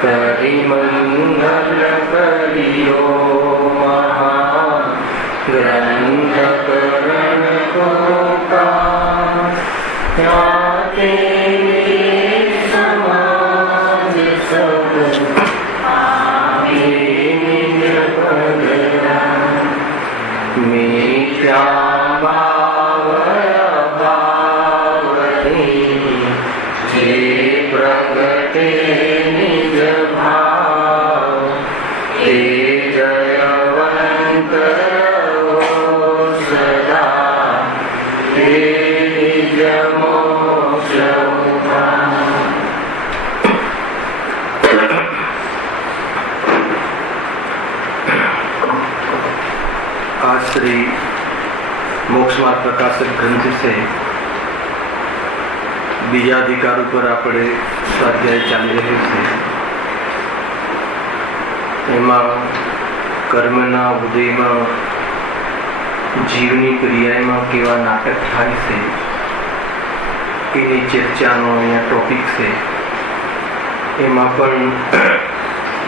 परिमंगल करियो महाग्रंथ करण को ख्याति समाज सब आगे निज पदरा मिथ्या भाव भावती जे प्रगटे निज भाव ते जयवंत सदा ते निज मोक्ष आज श्री मोक्ष मार्ग प्रकाशक ग्रंथ से बीजा अधिकार पर આપણે સ્વાધ્યાય ચાલી રહ્યો છે. એમાં કર્મના ઉદયમાં જીવની ક્રિયામાં કેવા નાટક થાય છે એની ચર્ચાનો અહીંયા ટોપિક છે. એમાં પણ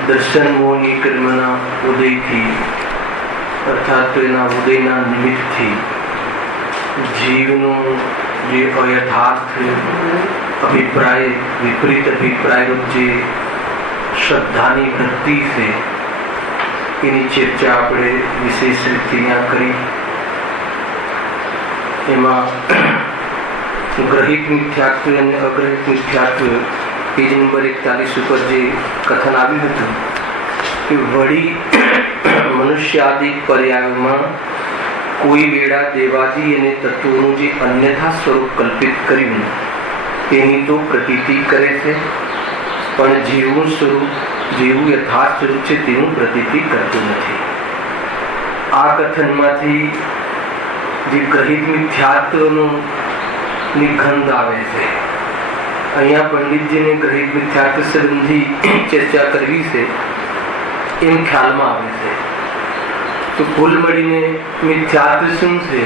દર્શન મોહની કર્મના ઉદયથી અર્થાત એના ઉદયના નિમિત્તથી જીવનો જે અયથાર્થ અભિપ્રાય વિપરીત અભિપ્રાયરૂપ જે શ્રદ્ધાની વૃત્તિ છે એની ચર્ચા આપણે વિશેષ રીતે અહીંયા કરી. એમાં ગ્રહિત મિથ્યાત્વ અને અગ્રહિત મિથ્યાત્વ પેજ નંબર 41 ઉપર જે કથન આવ્યું હતું કે વળી મનુષ્યાદિ પર્યાયોમાં કોઈ વેળા દેવાદી અને તત્વોનું જે અન્યથા સ્વરૂપ કલ્પિત કર્યું તેની તો પ્રતીતિ કરે છે, પણ જેવું સ્વરૂપ જેવું યથાર્થ સ્વરૂપ છે તેવું પ્રતીતિ કરતું નથી. આ કથનમાંથી જે ગ્રહિત મિથ્યાત્વનો નિગંધ આવે છે. અહીંયા પંડિતજીને ગ્રહિત મિથ્યાત્વ સંબંધી ચર્ચા કરવી છે એમ ખ્યાલમાં આવે છે. તો કુલ મળીને મિથ્યાત્વ શું છે,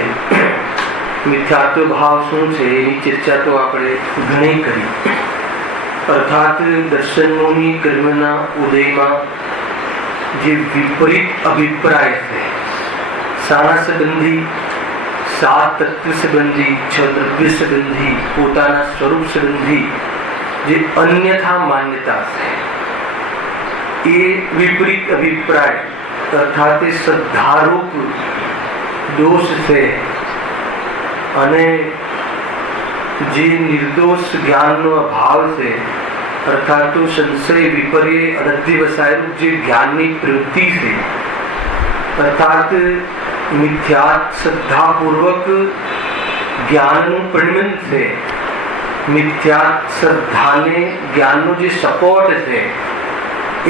મિથ્યાત્વ ભાવ શું છે એની ચર્ચા તો આપણે ઘણી કરી. અર્થાત દર્શનોની કર્મના ઉદયમાં જે વિપરીત અભિપ્રાય છે સારા સંબંધી, સાત તત્વ સંબંધી, છ દ્રવ્ય સંબંધી, પોતાના સ્વરૂપ સંબંધી જે અન્યથા માન્યતા છે એ વિપરીત અભિપ્રાય અર્થાત શ્રદ્ધારૂપ દોષ છે. અને જે નિર્દોષ જ્ઞાનનો અભાવ છે અર્થાત સંશય વિપર્ય અનધ્યવસાયરૂપ જે જ્ઞાનની પ્રવૃત્તિ છે અર્થાત મિથ્યા શ્રદ્ધાપૂર્વક જ્ઞાનનું પરિણમન છે. મિથ્યા શ્રદ્ધાને જ્ઞાનનો જે સપોર્ટ છે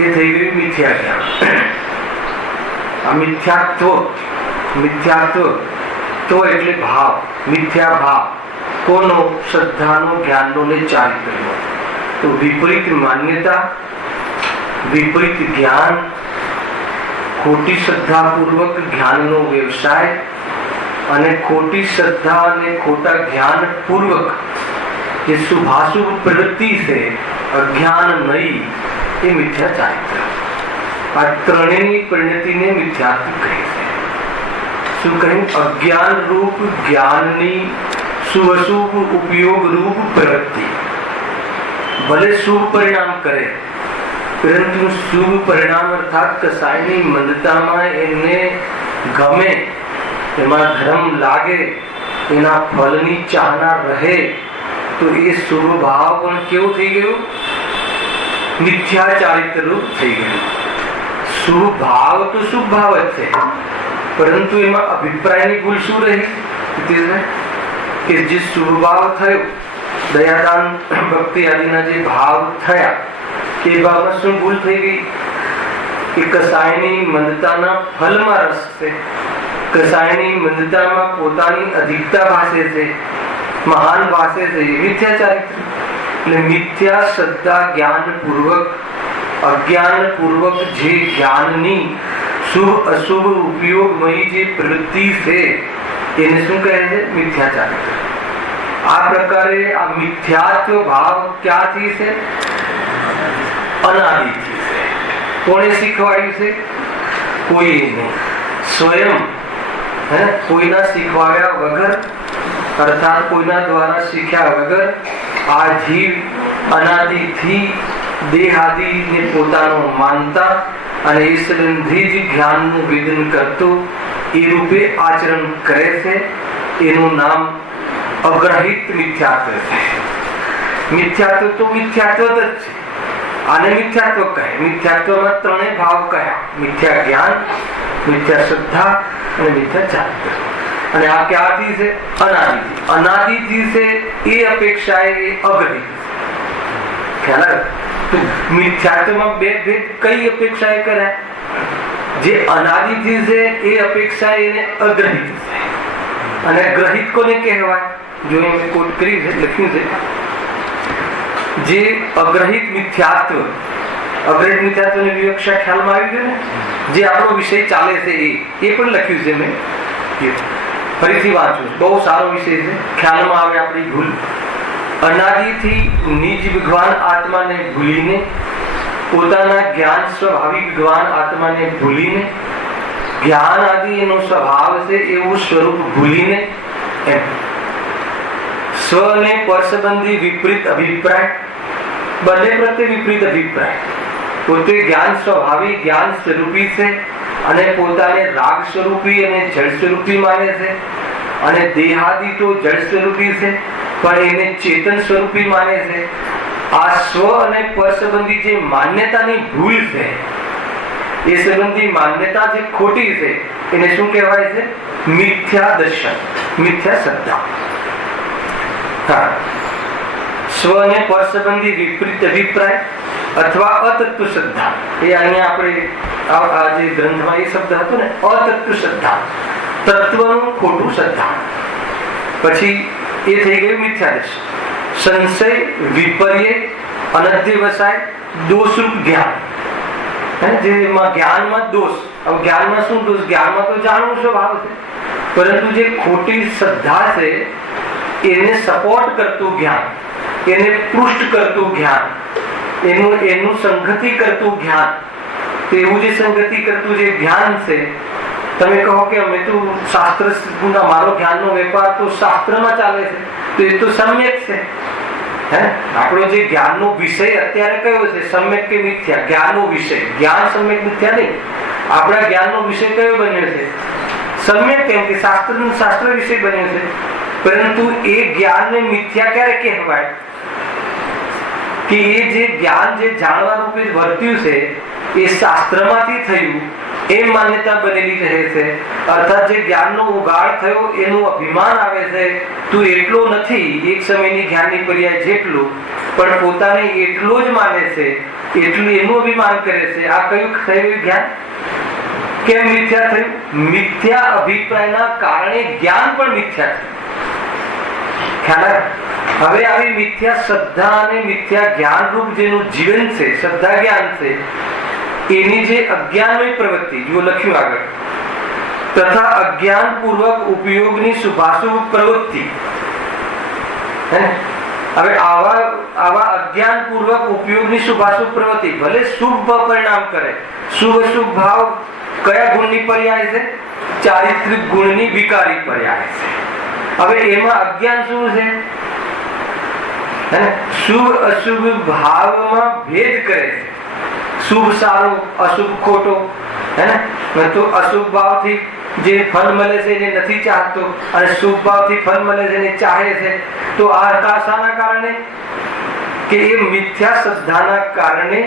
એ થઈ ગયું મિથ્યા જ્ઞાન. આ મિથ્યાત્વ તો એટલે ભાવ, મિથ્યા ભાવ કોનો? શ્રદ્ધાનો, જ્ઞાનનો ને ચારિત્રનો. તો વિપરીત માન્યતા, વિપરીત જ્ઞાન, ખોટી શ્રદ્ધાપૂર્વક જ્ઞાનનો વ્યવસાય અને ખોટી શ્રદ્ધા અને ખોટા જ્ઞાન પૂર્વક જે શુભાશુભ પ્રવૃત્તિ છે અજ્ઞાન નહીં એ મિથ્યા ચારિત્ર. આ ત્રણેયની પરિણતિને મિથ્યાત્વ કહે છે. શું કહ્યું? અજ્ઞાન રૂપ જ્ઞાનની શુભ ઉપયોગ રૂપ પ્રવૃત્તિ ભલે શુભ પરિણામ કરે પરંતુ શુભ પરિણામ અર્થાત કસાયની મંદતામાં એમને ગમે, એમાં ધર્મ લાગે, એના ફળની ચાહના રહે તો એ શુભ ભાવ પણ કેવું થઈ ગયું? મિથ્યા ચારિત્ર રૂપ થઈ ગયું. શુભ ભાવ તો શુભ ભાવ જ છે પરંતુ એમાં અભિપ્રાયની ભૂલ શું રહી કે જે શુભ ભાવ થયો, દયાદાન ભક્તિ આદિના જે ભાવ થયા એ ભાવમાં શું ભૂલ થઈ ગઈ કે કસાયની મંદતાના ફલમાં રસ છે, કસાયની મંદતામાં પોતાની અધિકતા ભાસે છે, મહાન ભાસે છે. મિથ્યા ચારિત્ર એટલે મિથ્યા શ્રદ્ધા જ્ઞાન પૂર્વક અજ્ઞાન પૂર્વક જે જ્ઞાનની શુભ અશુભ ઉપયોગમય જે પ્રવૃત્તિ છે એને શું કહે છે? મિથ્યા ચારિત્ર. આ પ્રકારે આ મિથ્યાત્વ ભાવ ક્યાંથી છે? અનાદિથી. કોણે શીખવાડ્યું છે? કોઈ નહીં. સ્વયં કોઈના શીખવાડ્યા વગર, અર્થાત કોઈના દ્વારા શીખ્યા વગર આ જીવ અનાદિથી દેહાદિને પોતાનો માનતા અને એ સંબંધી જ જ્ઞાનનું વેદન કરતો એ રૂપે આચરણ કરે છે. એનું નામ અગ્રહિત મિથ્યાત્વ છે. મિથ્યાત્વ તો મિથ્યાત્વ જ છે. આને મિથ્યાત્વ કહે. મિથ્યાત્વમાં ત્રણેય ભાવ કયા? મિથ્યા જ્ઞાન, મિથ્યા શ્રદ્ધા અને મિથ્યા ચારિત્ર. અને આ ક્યાંથી છે? અનાદિથી. અનાદિથી છે એ અપેક્ષાએ એ અગ્રહિત. ખ્યાલ આવે? તો મિથ્યાત્વમાં બે ભેદ કઈ અપેક્ષાએ કર્યા? જે અનાદિથી છે એ અપેક્ષા એને અગ્રહિત છે. અને ગ્રહિત કોને કહેવાય? જો મેં કોટ કરી છે, લખ્યું છે, જે અગ્રહિત મિથ્યાત્વ, અગ્રહિત મિથ્યાત્વની વિવક્ષા ખ્યાલમાં આવી ગઈ ને, જે આપણો વિષય ચાલે છે એ પણ લખ્યું છે મેં. ફરીથી વાંચું, બહુ સારો વિષય છે, ખ્યાલમાં આવે આપણી ભૂલ. અનાદિથી નિજ ભગવાન આત્માને ભૂલીને, પોતાના જ્ઞાન સ્વાભાવિક ભગવાન આત્માને ભૂલીને, જ્ઞાન આદિ એનો સ્વભાવ છે એવું સ્વરૂપ ભૂલીને, એમ સ્વ અને પર સંબંધી વિપરીત અભિપ્રાય, બંને પ્રત્યે વિપરીત અભિપ્રાય. પોતે જ્ઞાન સ્વાભાવિક જ્ઞાન સ્વરૂપી છે અને પોતાને રાગ સ્વરૂપી અને જળ સ્વરૂપી માને છે, અને દેહાદિ તો જળ સ્વરૂપી છે પણ એને ચેતન સ્વરૂપી માને છે. આ સ્વ અને પર સંબંધી જે માન્યતાની ભૂલ છે, એ સંબંધી માન્યતા જે ખોટી છે, એને શું કહેવાય છે? મિથ્યા દર્શન, મિથ્યા શ્રદ્ધા. સ્વ અને પર સંબંધી વિપરીત અભિપ્રાય અથવા અતત્વ શ્રદ્ધા, એ અહીંયા આપણે આ જે ગ્રંથમાં એ શબ્દ હતો ને, અતત્વ શ્રદ્ધા, તત્વનું ખોટું શ્રદ્ધા. પછી એ થઈ ગયું મિથ્યા દર્શન. સંશય, વિપર્ય, અનધ્યવસાય, દોષરૂપ જ્ઞાન. જેમાં જ્ઞાનમાં દોષ. હવે જ્ઞાનમાં શું દોષ? જ્ઞાનમાં તો જાણવું સ્વભાવ છે, પરંતુ જે ખોટી શ્રદ્ધા છે એને સપોર્ટ કરતું જ્ઞાન, એને પૃષ્ઠ કરતું જ્ઞાન, એનું સંગતિ કરતું જ્ઞાન. તો એવું જે સંગતિ કરતું જે જ્ઞાન છે, તમે કહો કે અમે તો શાસ્ત્ર, મારો જ્ઞાનનો વેપાર તો શાસ્ત્રમાં ચાલે છે, તો એ તો સમ્યક છે. આપણો જે જ્ઞાનનો વિષય અત્યારે કયો છે? સમ્યક કે મિથ્યા? જ્ઞાનનો વિષય. જ્ઞાન સમ્યક મિથ્યા નહીં. આપણા જ્ઞાનનો વિષય કયો બન્યો છે? સમ્યક. કેમ કે શાસ્ત્ર વિષય બન્યો છે. પરંતુ એ જ્ઞાનને મિથ્યા ક્યારે કહેવાય? કે એ જે જ્ઞાન જે જાણવા રૂપે વર્ત્યું છે એ શાસ્ત્રમાંથી થયું એમ માન્યતા બનેલી રહે છે. અર્થાત જે જ્ઞાનનો ઉગાડ થયો એનું અભિમાન આવે છે, તું એટલો નથી એક સમયની જ્ઞાનની પર્યાય જેટલું, પણ પોતાને એટલો જ માને છે, એટલું એનું અભિમાન કરે છે. આ કયું થયું જ્ઞાન? કેમ મિથ્યા થયું? મિથ્યા અભિપ્રાયના કારણે જ્ઞાન પણ મિથ્યા થયું. ખ્યાલ? હવે આવી મિથ્યા શ્રદ્ધા અને મિથ્યા જ્ઞાન રૂપ જેનું જીવન છે, શ્રદ્ધા જ્ઞાન છે, એની જે અજ્ઞાનમય પ્રવૃત્તિ, જો લખ્યું આગળ, તથા અજ્ઞાન પૂર્વક ઉપયોગની શુભાશુભ પ્રવૃત્તિ. હવે આવા અજ્ઞાન પૂર્વક ઉપયોગની શુભાશુભ પ્રવૃત્તિ ભલે શુભ પરિણામ કરે. શુભ અશુભ ભાવ કયા ગુણની પર્યાય છે? ચારિત્રિક ગુણની વિકારી પર્યાય છે. હવે એમાં અજ્ઞાન શું છે? શુભ અશુભ ભાવમાં ભેદ કરે છે. શુભ સારો, અશુભ ખોટો. તો અશુભ ભાવથી જે ફળ મળે છે એને નથી ચાહતો, અને શુભ ભાવથી ફળ મળે છે એને ચાહે છે. તો આ શાના કારણે? કે એ મિથ્યા શ્રદ્ધાના કારણે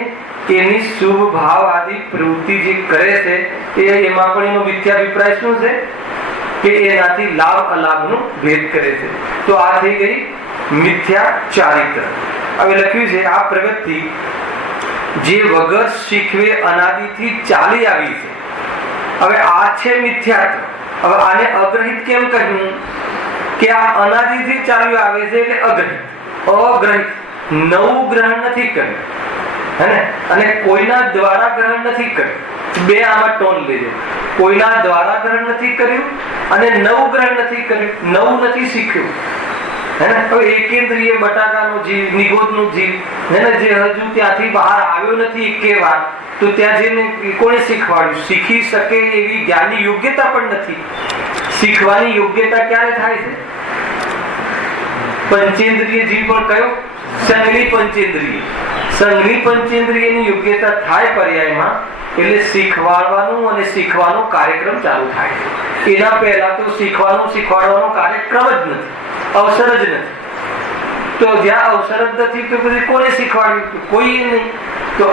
એની શુભ ભાવ આદિ પ્રવૃત્તિ જે કરે છે એમાં પણ એનો મિથ્યા અભિપ્રાય શું છે? કે એનાથી લાભ અલાભનો ભેદ કરે છે. તો આ થઈ ગઈ મિથ્યા ચારિત્ર. હવે લખ્યું છે આ પ્રવૃત્તિ જે વગર શીખવે અનાદિથી ચાલી આવી છે. હવે આ છે મિથ્યાત્વ. હવે આને અગ્રહિત કેમ કહ્યું? કે આ અનાદિથી ચાલ્યું આવે છે એટલે અગ્રહિત. અગ્રહિત, નવું ગ્રહણ નથી કર્યું, અને કોઈના દ્વારા ગ્રહણ નથી કર્યું. બે આમાં ટોન લેજો. કોઈના દ્વારા ગ્રહણ નથી કર્યું અને નવું ગ્રહણ નથી કર્યું, નવું નથી શીખ્યું. હે ને? હવે એકેન્દ્રીય બટાકાનો જીવ, નિગોદનો જીવ હે ને, જે હજુ ત્યાંથી બહાર આવ્યો નથી એકે વાર, તો ત્યાં જઈને કોણે શીખવાડ્યું? શીખી શકે એવી જ્ઞાનની યોગ્યતા પણ નથી. શીખવાની યોગ્યતા ક્યારે થાય છે? પંચેન્દ્રિય જીવ પણ કયો? સંઘની પંચેન્દ્રિય. સંઘની પંચેન્દ્રિયની યોગ્યતા થાય પર્યાયમાં, એટલે શીખવાડવાનું અને શીખવાનો કાર્યક્રમ ચાલુ થાય છે. એના પહેલા તો શીખવાડવાનો કાર્યક્રમ જ નથી, અવસર જ નથી. તો જ્યાં અવસર જ નથી તો પછી કોને શીખવાડ્યું? કોઈ નહીં. તો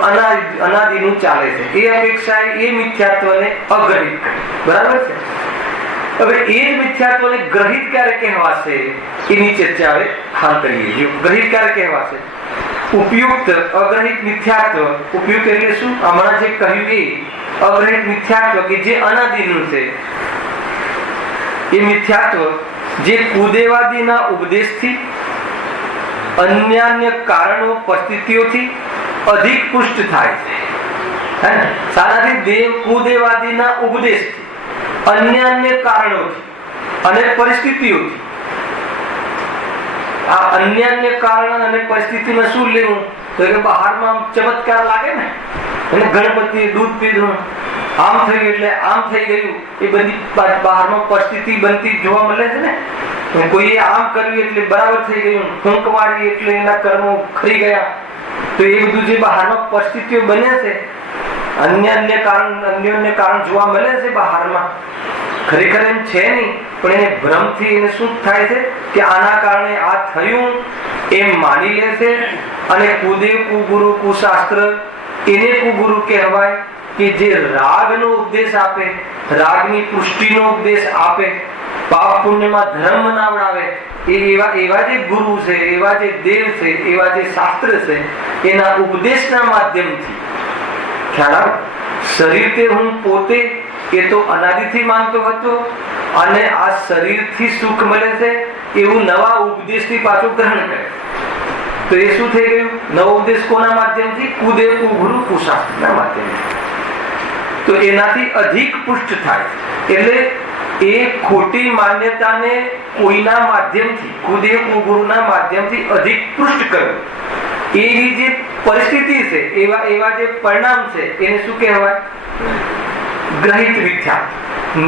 અનાદિનું ચાલે છે. એ અપેક્ષાએ એ મિથ્યાત્વને અગ્રહિત કરે. બરાબર છે? હવે એ જ મિથ્યાત્વને ગ્રહિત ક્યારે કહેવાશે એની ચર્ચા હવે હાલ કરીએ. ગ્રહિત ક્યારે કહેવાશે? ઉપયુક્ત અગ્રહિત મિથ્યાત્વ. ઉપયુક્ત એટલે શું? હમણાં જે કહ્યું એ અગ્રહિત મિથ્યાત્વ કે જે અનાદિનું છે, એ મિથ્યાત્વ જે કુદેવાદીના ઉપદેશથી, અન્ય કારણો પરિસ્થિતિઓથી અધિક પુષ્ટ થાય છે. સારાથી કુદેવાદીના ઉપદેશથી, અન્ય કારણોથી અને પરિસ્થિતિઓથી. આ અન્ય કારણ અને પરિસ્થિતિમાં શું લેવું? તો કે બહારમાં ચમત્કાર લાગે ને, અને ગણપતિએ દૂધ પીધું, આમ થયું એટલે આમ થઈ ગયું, એ બધી બહારમાં પરિસ્થિતિ બનતી જોવા મળે છે ને. કોઈએ આમ કર્યું એટલે બરાબર થઈ ગયું, ફૂંક મારી એટલે એના કર્મો ખરી ગયા. તો એ બધું જે બહારમાં પરિસ્થિતિઓ બને છે, અન્ય કારણ જોવા મળે છે બહારમાં, ખરેખર એમ છે નહીં, પણ એને ભ્રમથી એને શું થાય છે કે આના કારણે આ થયું એમ માની લે છે. અને કુદેવ કુગુરુ કુશાસ્ત્ર એને કુગુરુ કહેવાય કે જે રાગનો ઉપદેશ આપે, રાગની પુષ્ટિનો ઉપદેશ આપે, પાપ પુણ્યમાં ધર્મ બનાવડાવે. એવા જે ગુરુ છે, એવા જે દેવ છે, એવા જે શાસ્ત્ર છે, એના ઉપદેશના માધ્યમથી ખ્યાલ આવે. શરીરથી હું પોતે એ તો અનાદિથી માનતો હતો, અને આ શરીરથી સુખ મળે છે એવું નવા ઉપદેશથી પાછું ગ્રહણ કરે. તો એ શું થઈ ગયું? નવો ઉપદેશ કોના માધ્યમથી? કુદેવ કુગુરુ કુશાસ્ત્રના માધ્યમથી. તો એનાથી અધિક પુષ્ટ થાય. એટલે એ ખોટી માન્યતાને કોઈના માધ્યમથી, કુદેવ કુગુરુના માધ્યમથી અધિક પુષ્ટ કરવું. એવી જે પરિસ્થિતિ છે, એવા જે પરિણામ છે, એને શું કહેવાય? ગ્રહિત મિથ્યા.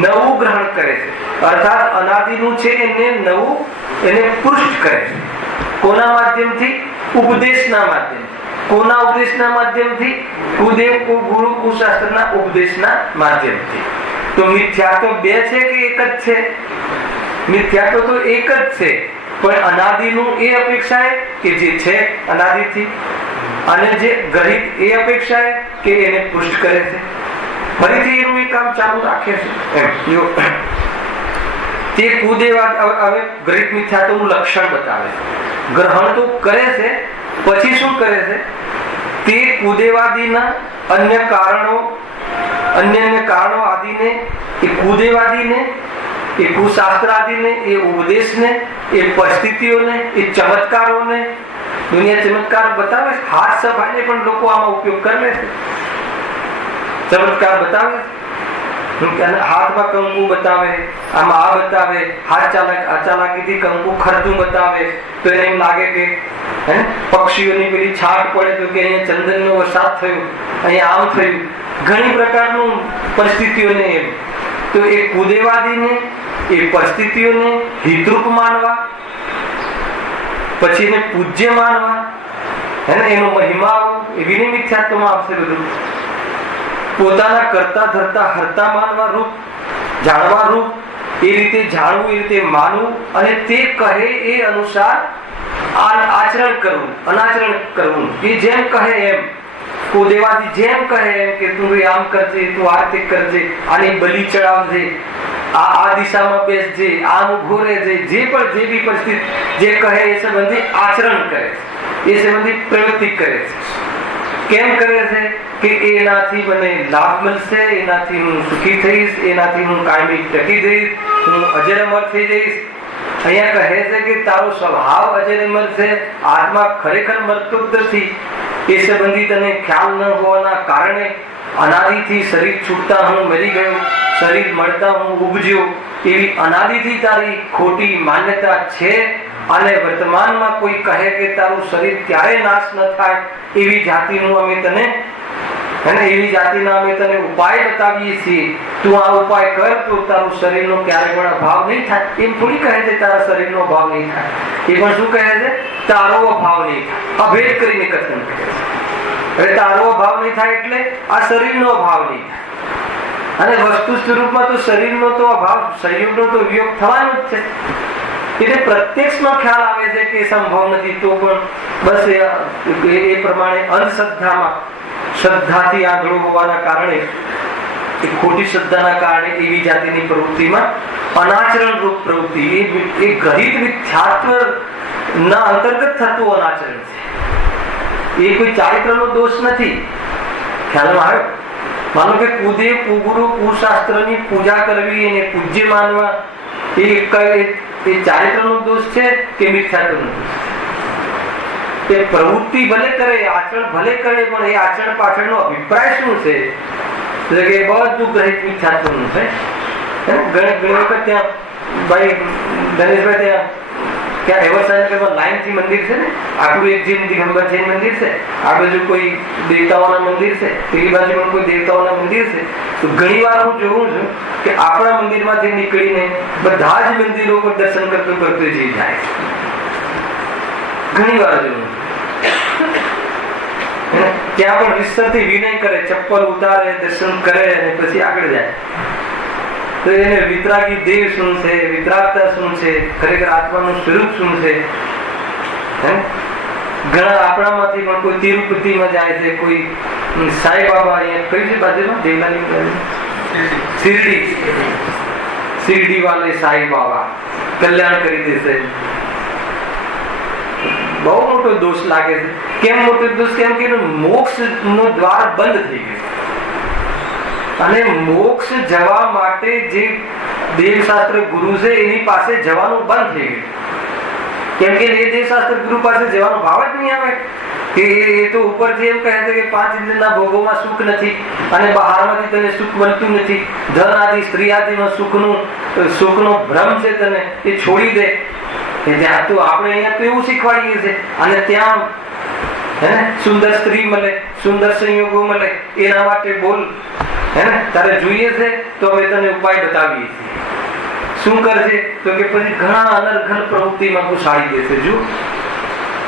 નવું ગ્રહણ કરે છે, અર્થાત અનાદિનું છે એને નવું, એને પુષ્ટ કરે છે. કોના માધ્યમથી? ઉપદેશના માધ્યમથી. કોના ઉપદેશના માધ્યમથી? કુદેવ કુગુરુ કુશાસ્ત્રના ઉપદેશના માધ્યમથી. તો મિથ્યાત્વ બે છે કે એક જ છે? મિથ્યાત્વ તો એક જ છે, પણ અનાદિનું એ અપેક્ષાએ કે જે છે અનાદિથી, અને જે ગ્રહિત એ અપેક્ષાએ કે એને પુષ્ટ કરે છે. ફરીથી એનું એક કામ ચાલુ રાખે છે. તે કુદેવાદ હવે ગ્રહિત મિથ્યાત્વનું લક્ષણ બતાવે છે. ગ્રહણ તો કરે છે, પછી શું કરે છે? તે કુદેવાદીના અન્ય કારણો આદિને, એ કુદેવાદીને, એ કુશાસ્ત્ર આદિને, એ ઉપદેશને, એ પરિસ્થિતિઓને, એ ચમત્કારોને, દુનિયા ચમત્કાર બતાવે છે. હાથ સફાઈને પણ લોકો આમાં ઉપયોગ કરે છે. ચમત્કાર બતાવે, હાથમાં કંકુ બતાવે, આમાં આ બતાવે, હાથ ચાલાકીથી કંકુ ખરતું બતાવે, તો એને એમ લાગે કે પક્ષીઓની પેલી છાટ પડે તો કે અહીંયા ચંદનનો વરસાદ થયો, અહીંયા આમ થયું. ઘણી પ્રકારનું પરિસ્થિતિઓને એમ. તો એ કુદેવાદીને, એ પરિસ્થિતિઓને હિતરૂપ માનવા, પછી એને પૂજ્ય માનવા, એનો મહિમા એવી મિથ્યાત્વમાં આવશે. બધું પોતાના કરતા ધરતા હરતા માનવા રૂપ, જાણવા રૂપ, એ રીતે જાણવું, એ રીતે માનવું, અને તે કહે એ અનુસાર આચરણ કરવું, અનાચરણ કરવું. એ જેમ કહે એમ, કુદેવાદી જેમ કહે એમ કે તું આમ કરજે, તું આ રીતે કરજે, આની બલી ચડાવજે, આ દિશામાં બેસજે, આમ ઉભો રહેજે, જે પણ જે બી પરિસ્થિતિ જે કહે એ સંબંધી આચરણ કરે છે, એ સંબંધી પ્રવૃત્તિ કરે છે. કેમ કરે છે? કે એનાથી મને લાભ મળશે, એનાથી હું સુખી થઈશ, એનાથી હું કાયમી ટકી જઈશ, હું અજર અમર થઈ જઈશ. અહીંયા કહે છે કે તારો સ્વભાવ અજર અમર છે, આત્મા ખરેખર મરતો જ નથી. એ સંબંધી તને ખ્યાલ ન હોવાના કારણે અનાદિથી શરીર છૂટતા હું મરી ગયો, શરીર મળતા હું ઉપજ્યો, એવી અનાદિથી તારી ખોટી માન્યતા છે. અને વર્તમાનમાં કોઈ કહે કે તારું શરીર ક્યારે નાશ ન થાય એવી જાતિનું અમે તને એવી જાતિના અમે તને ઉપાય બતાવીએ છીએ. તું આ ઉપાય કર તો તારું શરીરનો ક્યારે પણ અભાવ નહીં થાય. એમ થોડી કહે છે તારા શરીરનો અભાવ નહીં થાય. એ પણ શું કહે છે? તારો અભાવ નહીં થાય. અભેદ કરીને કથન કહે છે. હવે તારો અભાવ નહીં થાય એટલે આ શરીરનો અભાવ નહીં થાય. અને વસ્તુ સ્વરૂપમાં તો શરીરનો તો અભાવ, સંયોગનો તો વિયોગ થવાનો જ છે. એટલે પ્રત્યક્ષમાં ખ્યાલ આવે છે કે સંભવ નથી, તો પણ બસ એ પ્રમાણે અંધશ્રદ્ધામાં, શ્રદ્ધાથી આંધળો હોવાના કારણે, એ ખોટી શ્રદ્ધાના કારણે એવી જાતિની પ્રવૃત્તિમાં અનાચરણ રૂપ પ્રવૃત્તિ, એ ગહિત મિથ્યાત્વ ના અંતર્ગત થતું અનાચરણ છે. એ કોઈ ચારિત્રનો દોષ નથી. ખ્યાલમાં આવ્યો? માનો કે કુદેવ, કુગુરુ, કુશાસ્ત્રની પૂજા કરવી અને પૂજ્ય માનવા એ ચારિત્રનો દોષ છે કે મિથ્યાત્વનો દોષ છે? એ પ્રવૃત્તિ ભલે કરે, આચરણ ભલે કરે, પણ એ આચરણ પાછળનો અભિપ્રાય શું છે? એટલે કે બધું ગ્રહિત મિથ્યાત્વનું છે. ઘણી વખત ત્યાં ભાઈ ધનેશભાઈ ત્યાં એવરસાઈમાં લાઈનથી મંદિર છે ને, આટલું એક જૈન દિગંબર જૈન મંદિર છે, આ બાજુ કોઈ દેવતાઓના મંદિર છે, પેલી બાજુ પણ કોઈ દેવતાઓના મંદિર છે. તો ઘણી વાર હું જોઉં છું કે આપણા મંદિરમાંથી નીકળીને બધા જ મંદિરો પર દર્શન કરતો જઈ જાય છે. ઘણી વાર જોઉં ત્યાં પણ વિસ્તરથી વિનય કરે, ચપ્પલ ઉતારે, દર્શન કરે અને પછી આગળ જાય. તો એને વિતરાગી દેવ શું છે, વિતરાગતા શું છે, ખરેખર આત્માનું સ્વરૂપ શું છે? ઘણા આપણામાંથી પણ કોઈ તિરુપતિમાં જાય છે, કોઈ સાઈ બાબા, અહીંયા કઈ છે બાજુમાં દેવલાની શિરડી વાલે સાઈ બાબા કલ્યાણ કરી દેશે. બહુ મોટો દોષ લાગે છે. કેમ મોટો દોષ? કેમ કે મોક્ષ નો દ્વાર બંધ થઈ ગયો. અને મોક્ષ જવા માટે જે દેવશાસ્ત્ર ગુરુ છે એની પાસે જવાનું બંધ થઈ ગયું. કેમ કે એ દેવશાસ્ત્ર ગુરુ પાસે જવાનો ભાવ જ નહીં આવે. એ તો ઉપરથી એમ કહે છે કે 5 ઇન્દ્રિયના ભોગોમાં સુખ નથી અને બહારમાંથી તને સુખ મળતું નથી. ધન આદિ, સ્ત્રી આદિમાં સુખનો ભ્રમ છે, તને એ છોડી દે. ત્યાં તો આપણે અહીંયા તો એવું શીખવાડીએ છીએ. અને ત્યાં સુંદર સ્ત્રી મળે, સુંદર સંયોગો મળે, એના માટે બોલ. તારે જોઈએ છે તો અમે તને ઉપાય બતાવીએ છીએ. શું કરશે? તો કે પછી ઘણા અનર્ઘન પ્રવૃત્તિમાં ઘુસાડી દેશે. જો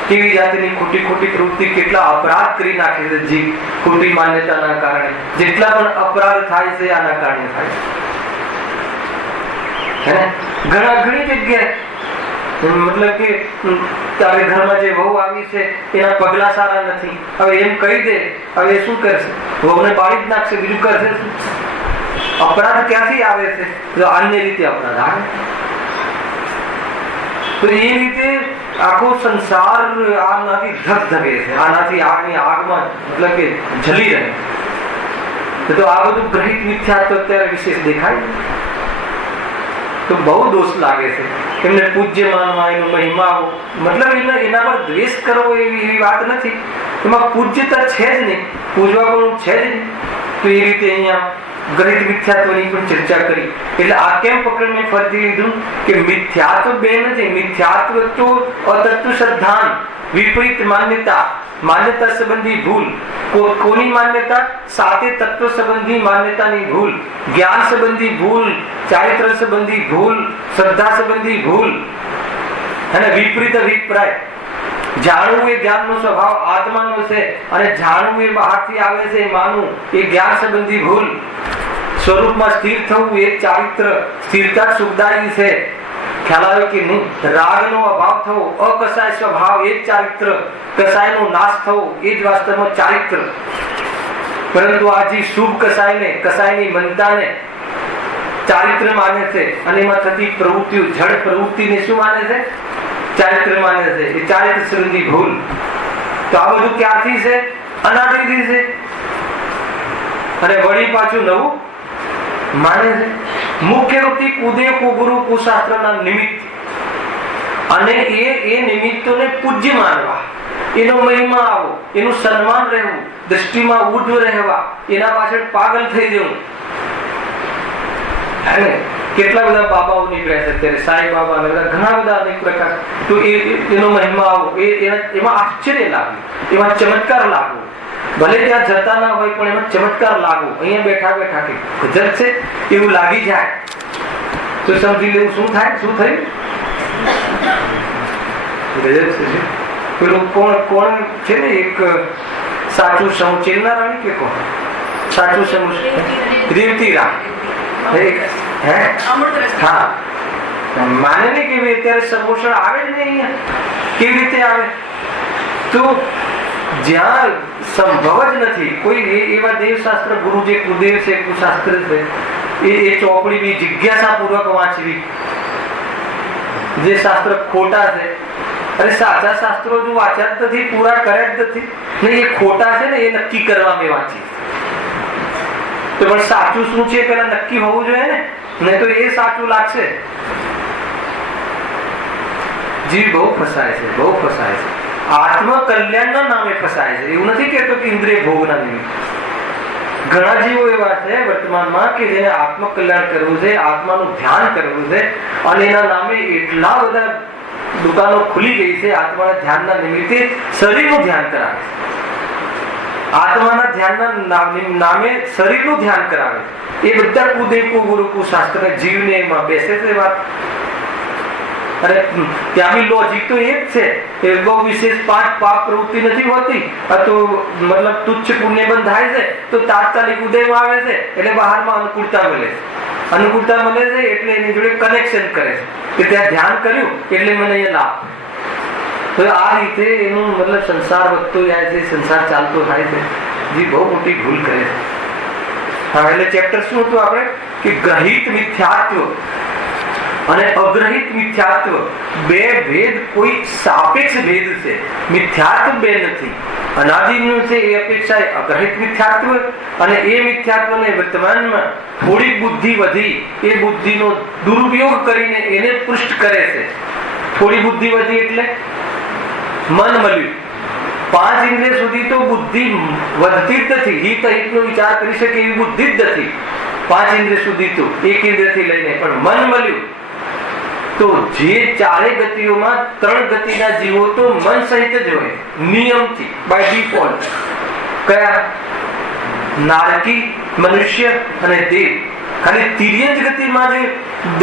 કેવી જાતની ખોટી ખોટી પ્રવૃત્તિ, કેટલા અપરાધ કરી નાખે છે જીવ ખોટી માન્યતાના કારણે. જેટલા પણ અપરાધ થાય છે આના કારણે થાય છે. ઘણી જગ્યાએ મતલબ કે તારે ઘરમાં જે વહુ આવી છે એના પગલા સારા નથી, હવે એમ કહી દે, હવે શું કરશે? વહુને બાળી જ નાખશે, બીજું કરશે. અપરાધ ક્યાંથી આવે છે? જો અન્ય રીતે અપરાધ આવે. તો એ રીતે આખો સંસાર આનાથી ધગધગે છે, આનાથી આગની આગમાં મતલબ કે જલી રહે. તો આ બધું ગ્રહિત મિથ્યાત્વ અત્યારે વિશેષ દેખાય. તો બહુ દોષ લાગે છે. એમને પૂજ્ય માનવા, એનો મહિમા, મતલબ એના પર દ્વેષ કરવો એવી વાત નથી. એમાં પૂજ્યતા છે જ નહીં, પૂજવા પણ છે જ નહીં. તો એ રીતે અહીંયા ગ્રહિત મિથ્યાત્વની પણ ચર્ચા કરી. એટલે આ કેમ પકડ મેં ફરીથી લીધું કે મિથ્યાત્વ બે નથી. મિથ્યાત્વ તો અતત્વ શ્રદ્ધાન, વિપરીત માન્યતા, માન્યતા સંબંધી ભૂલ. કોની માન્યતા? સાતે તત્વ સંબંધી માન્યતાની ભૂલ, જ્ઞાન સંબંધી ભૂલ, ચારિત્ર સંબંધી ભૂલ, શ્રદ્ધા સંબંધી ભૂલ અને વિપરીત અભિપ્રાય. જાણવું એ જ્ઞાનનો સ્વભાવ આત્માનો છે અને જાણવું એ બહારથી આવે છે માનવું એ જ્ઞાન સંબંધી ભૂલ. સ્વરૂપમાં સ્થિર થવું એ ચારિત્ર, સ્થિરતા સુખદાયી છે. ખ્યાલ આવ્યો કે નહીં? રાગનો અભાવ થવો, અકસાય સ્વભાવ એ જ ચારિત્ર, કસાયનો નાશ થવો એ જ વાસ્તવમાં ચારિત્ર. પરંતુ આજે શુભ કસાયની મનતાને ચારિત્ર માને છે અને એમાં થતી પ્રવૃત્તિઓ, જડ પ્રવૃત્તિને શું માને છે? ચારિત્ર માને છે. એ ચારિત્ર સંબંધી ભૂલ. તો આ બધું ક્યાંથી છે? અનાદિથી છે. અને વળી પાછું નવું માને છે. મુખ્ય રૂપથી કુદેવ, કુગુરુ, કુશાસ્ત્રના નિમિત્ત અને એ નિમિત્તોને પૂજ્ય માનવા. એનો મહિમા આવો, એનું સન્માન રહેવું, દ્રષ્ટિમાં ઉર્ધ્વ રહેવા, એના પાછળ પાગલ થઈ જવું. કેટલા બધા બાબાઓ નીકળ્યા છે અત્યારે, સાંઈ બાબા ઘણા બધા અનેક પ્રકાર. તો એનો મહિમા આવો, એમાં આશ્ચર્ય લાગ્યું, એમાં ચમત્કાર લાગવો. ભલે ત્યાં જતા ના હોય પણ એમાં ચમત્કાર લાગવો. અહીંયા બેઠા બેઠા કે ગજબ છે એવું લાગી જાય તો સમજી લેવું શું થાય, શું થયું. ગજબ છે. પેલું કોણ છે ને એક સાચું સમૂહ ચેલના રાણી કે કોણ સાચું સમૂહ રેવતી રામ. હા, માને ને કેવી અત્યારે સમોસણ આવે જ નહીં અહીંયા, કેવી રીતે આવે? તો જ્યાં સંભવ જ નથી કોઈ એવા દેવશાસ્ત્ર ગુરુ જે કુદેવ છે, કુશાસ્ત્ર છે, એ ચોપડીની જિજ્ઞાસા પૂર્વક વાંચવી. જે શાસ્ત્ર ખોટા છે, અરે સાચા શાસ્ત્રો જો વાંચ્યા જ નથી, પૂરા કર્યા જ નથી ને એ ખોટા છે ને એ નક્કી કરવા મેં વાંચી. તો પણ સાચું શું છે પેલા નક્કી હોવું જોઈએ ને, નહીં તો એ સાચું લાગશે. જીવ બહુ ફસાય છે, બહુ ફસાય છે. આત્મ કલ્યાણના નામે ફસાય છે. એવું નથી કહેતો કે ઇન્દ્રિય ભોગના નિમિત્તે. ઘણા જીવો એવા છે વર્તમાનમાં કે જેને આત્મ કલ્યાણ કરવું છે, આત્માનું ધ્યાન કરવું છે, અને એના નામે એટલા બધા દુકાનો ખુલી ગઈ છે. આત્માના ધ્યાનના નિમિત્તે શરીરનું ધ્યાન કરાવે છે. આત્માના ધ્યાનના નામે શરીરનું ધ્યાન કરાવે છે. એ બધા કુદેવ ગુરુ કુશાસ્ત્ર જીવને એમાં બેસે છે વાત. અને ત્યાં બી લોજિક તો એ જ છે કે બહુ વિશેષ પાપ પ્રવૃત્તિ નથી હોતી. તો મતલબ તુચ્છ પુણ્ય બંધ થાય છે તો તાત્કાલિક ઉદયમાં આવે છે એટલે બહારમાં અનુકૂળતા મળે છે. અનુકૂળતા મળે છે એટલે એની જોડે કનેક્શન કરે છે કે ત્યાં ધ્યાન કર્યું એટલે મને એ લાભ. તો આ રીતે એનું મતલબ સંસાર વધતો જાય છે, સંસાર ચાલતો થાય છે. જે બહુ મોટી ભૂલ કરે છે. હા, એટલે ચેપ્ટર શું હતું આપણે કે ગ્રહિત મિથ્યાત્વ અને અગ્રહિત મિથ્યાત્વ બે ભેદ કોઈ સાપેક્ષ ભેદ છે. મિથ્યાત્વ બે નથી, અનાદિનું છે એ અપેક્ષા અગ્રહિત મિથ્યાત્વ, અને એ મિથ્યાત્વને વર્તમાનમાં થોડી બુદ્ધિ વધી એ બુદ્ધિનો દુરુપયોગ કરીને એને પુષ્ટ કરે છે. થોડી બુદ્ધિ વધી એટલે મન મળ્યું. 5 ઇન્દ્રિય સુધી તો બુદ્ધિ વધતી જ નથી. હિત અહિતનો વિચાર કરી શકે એવી બુદ્ધિ જ નથી 5 ઇન્દ્રિય સુધી. તો 1 ઇન્દ્રિયથી લઈને પણ મન મળ્યું. તો જે 4 ગતિઓમાં 3 ગતિના જીવો તો મન સહિત જ હોય નિયમથી, બાય ડિફોલ્ટ. કયા? નારકી, મનુષ્ય અને દેવ. ખાલી તિર્યંજ ગતિમાં જે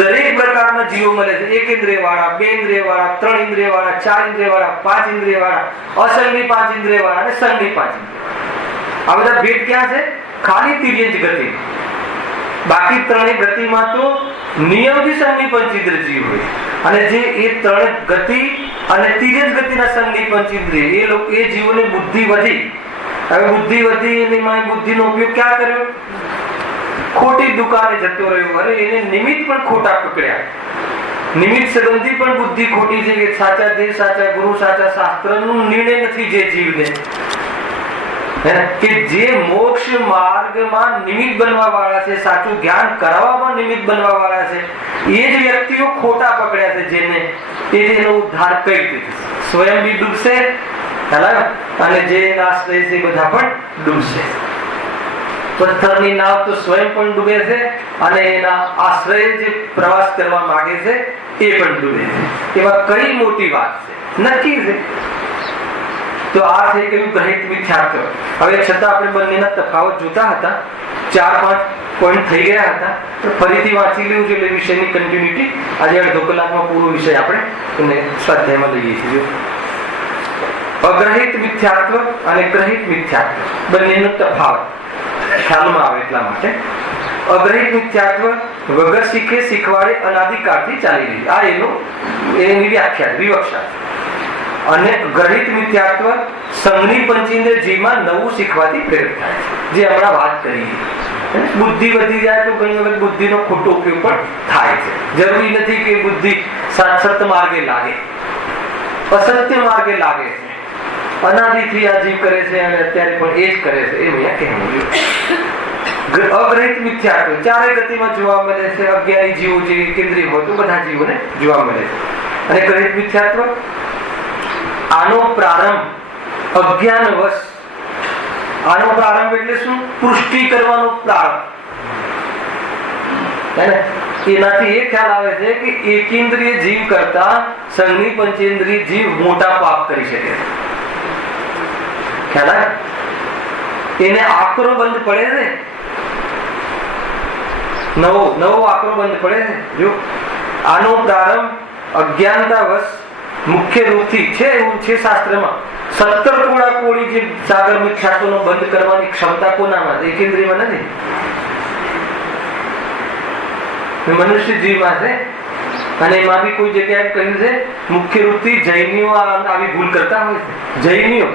દરેક પ્રકારના જીવો મળે છે, 1 ઇન્દ્રિય વાળા, 2 ઇન્દ્રિય વાળા, 3 ઇન્દ્રિય વાળા, 4 ઇન્દ્રિય વાળા, 5 ઇન્દ્રિય વાળા, અસંગની 5 ઇન્દ્રિય વાળા અને સંગની 5 ઇન્દ્રિય. આ બધા ભેદ ક્યાં છે? ખાલી તિર્યંજ ગતિ. બાકી 3 ગતિમાં તો નિયમથી સંગની પંચેન્દ્રિય જીવ હોય. અને જે એ 3 ગતિ અને તિર્યંજ ગતિના સંગની પંચેન્દ્રિય એ જીવોની બુદ્ધિ વધી. હવે બુદ્ધિ વધી એની બુદ્ધિનો ઉપયોગ ક્યાં કર્યો? ખોટી દુકાને જતો રહ્યો. અરે એને નિમિત્ત પણ ખોટા પકડ્યા. નિમિત્ત સંબંધી પણ બુદ્ધિ ખોટી છે કે સાચા દેવ, સાચા ગુરુ, સાચા શાસ્ત્રનું નિર્ણય નથી જે જીવને. કે જે મોક્ષ માર્ગમાં નિમિત્ત બનવા વાળા છે, સાચું જ્ઞાન કરાવવામાં નિમિત્ત બનવા વાળા છે, એ જ વ્યક્તિઓ ખોટા પકડ્યા છે જેને એનો ઉદ્ધાર કરી દીધો. સ્વયં બી ડૂબશે અને જે આશ્રય છે બધા પણ ડૂબશે. પથ્થરની નાવ તો સ્વયં પણ ડૂબે છે અને એના આશ્રય જે પ્રવાસ કરવા માંગે છે એ પણ ડૂબે છે. એમાં કઈ મોટી વાત છે? નક્કી છે. તો આ થઈ ગયું ગ્રહિત મિથ્યાત્વ. હવે છતાં આપણે બંનેના તફાવત જોતા હતા. 4-5 પોઈન્ટ થઈ ગયા હતા. ફરીથી વાંચી લેવું છે એટલે વિષયની કન્ટિન્યુટી. આજે અડધો કલાકમાં પૂરો વિષય આપણે સ્વાધ્યાયમાં લઈએ છીએ. અગ્રહિત મિથ્યાત્વ અને ગ્રહિત મિથ્યાત્વ બંનેનો તફાવત ખ્યાલમાં આવે એટલા માટે. અગ્રહિત મિથ્યાત્વ વગર શીખે શીખવાડે અનાદિકાળથી ચાલી રહી. આ એની વ્યાખ્યા વિવક્ષા. અને ગ્રહિત મિથ્યાત્વ સંઘની પંચેન્દ્રિય જીવમાં નવું શીખવાથી પ્રેરિત થાય છે, જે હમણાં વાત કરી. બુદ્ધિ વધી જાય તો ઘણી વખત બુદ્ધિનો ખોટો ઉપયોગ પણ થાય છે. જરૂરી નથી કે બુદ્ધિ સત્ય માર્ગે લાગે, અસત્ય માર્ગે લાગે છે. અનાદિથી આ જીવ કરે છે અને અત્યારે પણ એ જ કરે છે. એ મેં કહેવું. અગ્રહિત મિથ્યાત્વ 4 ગતિમાં જોવા મળે છે. અજ્ઞાની જીવો જે કેન્દ્રીય હોય તો બધા જીવોને જોવા મળે છે. અને ગ્રહિત મિથ્યાત્વ આનો પ્રારંભ અજ્ઞાનવશ. આનો પ્રારંભ એટલે શું? પુષ્ટિ કરવાનો પ્રારંભ. એનાથી એ ખ્યાલ આવે છે કે એકેન્દ્રિય જીવ કરતા સંઘની પંચેન્દ્રિય જીવ મોટા પાપ કરી શકે. ખ્યાલ આવે? એને આકરો બંધ પડે છે, નવો આકરો બંધ પડે છે. જો આનો પ્રારંભ અજ્ઞાનતાવશ મુખ્ય રૂપથી છે. એવું છે શાસ્ત્રમાં 17 કોડા કોડી જે સાગર મિથ્યાત્વનો બંધ કરવાની ક્ષમતા કોનામાં? એકેન્દ્રિયમાં નથી, મનુષ્ય જીવમાં છે. અને એમાં બી કોઈ જગ્યાએ કહ્યું છે મુખ્ય રૂપથી જૈનીઓ આવી ભૂલ કરતા હોય છે. જૈનીઓ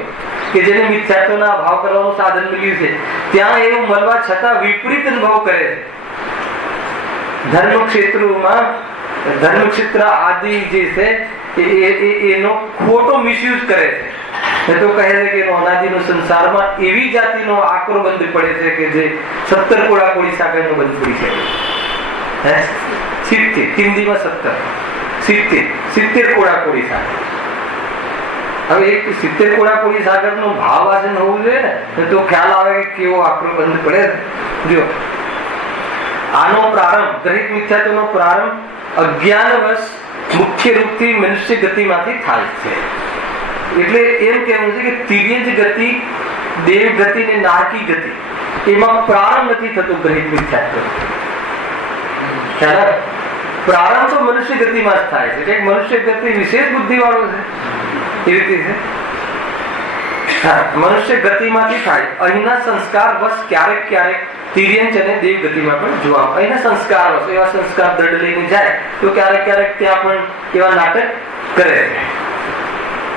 કે જેને મિથ્યાત્વના ભાવ કરવાનું સાધન મળ્યું છે, ત્યાં એવું મળવા છતાં વિપરીત અનુભવ કરે છે. ધર્મક્ષેત્રોમાં ધર્મક્ષેત્ર આદિ જે છે એનો ખોટો મિસયુઝ કરે છે. એ તો કહે છે કે અનાદિનો સંસારમાં એવી જાતિનો આકરો બંધ પડે છે કે જે 17 કોડા કોડી સાગરનો બંધ પડી શકે. 70 હિન્દીમાં 70 કોડા કોડી સાગર. હવે એક 70 કોડા કોડી સાગર નો ભાવ વાચન હોવું જોઈએ ને, તો ખ્યાલ આવે કે કેવો આકરો બંધ પડે. જો આનો પ્રારંભ, ગ્રહિત મિથ્યાત્વનો પ્રારંભ અજ્ઞાનવશ મુખ્ય રૂપથી મનુષ્ય ગતિમાંથી થાય છે. એટલે એમ કહેવું છે કે તિર્યજ ગતિ, દેવ ગતિ ને નારકી ગતિ એમાં પ્રારંભ નથી થતો ગ્રહિત મિથ્યાત્વ. ખ્યાલ? પ્રારંભ તો મનુષ્ય ગતિમાં જ થાય છે. કે મનુષ્ય ગતિ વિશેષ બુદ્ધિ વાળો છે, એ રીતે છે. મનુષ્ય ગતિમાંથી થાય. અહીંના સંસ્કાર બસ ક્યારેક તિર્યંચ અને દેવ ગતિમાં પણ જોવા. અહીંના સંસ્કારો, એવા સંસ્કાર દંડ લઈને જાય તો ક્યારેક ત્યાં પણ એવા નાટક કરે છે.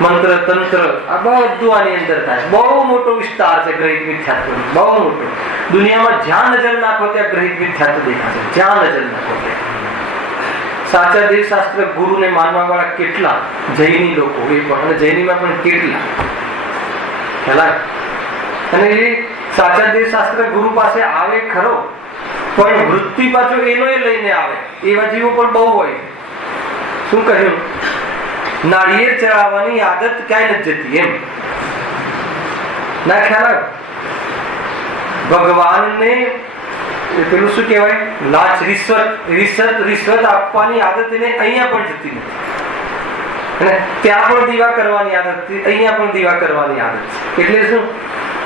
મંત્ર તંત્ર આ બધું આની અંદર થાય. બહુ મોટો વિસ્તાર છે ગ્રહિત મિથ્યાત્વ, બહુ મોટો. દુનિયામાં જ્યાં નજર નાખો ત્યાં ગ્રહિત મિથ્યાત્વ દેખાશે, જ્યાં નજર નાખો ત્યાં. સાચા દેવશાસ્ત્ર ગુરુને માનવા વાળા કેટલા જૈની લોકો, એ પણ જૈનીમાં પણ કેટલા ખ્યાલ. અને એ સાચા દેવશાસ્ત્ર ગુરુ પાસે આવે ખરો, પણ વૃત્તિ પાછો એનો એ લઈને આવે. એવા જીવો પણ બહુ હોય. શું કહ્યું? નાળિયેર ચડાવવાની આદત ક્યાંય નથી જતી એમ ના. ખ્યાલ? ભગવાનને પેલું શું કહેવાય, લાચ, રિશ્વત આપવાની આદત એને અહીંયા પણ જતી નથી. અને ત્યાં પણ દીવા કરવાની આદત, અહીંયા પણ દીવા કરવાની આદત. એટલે શું?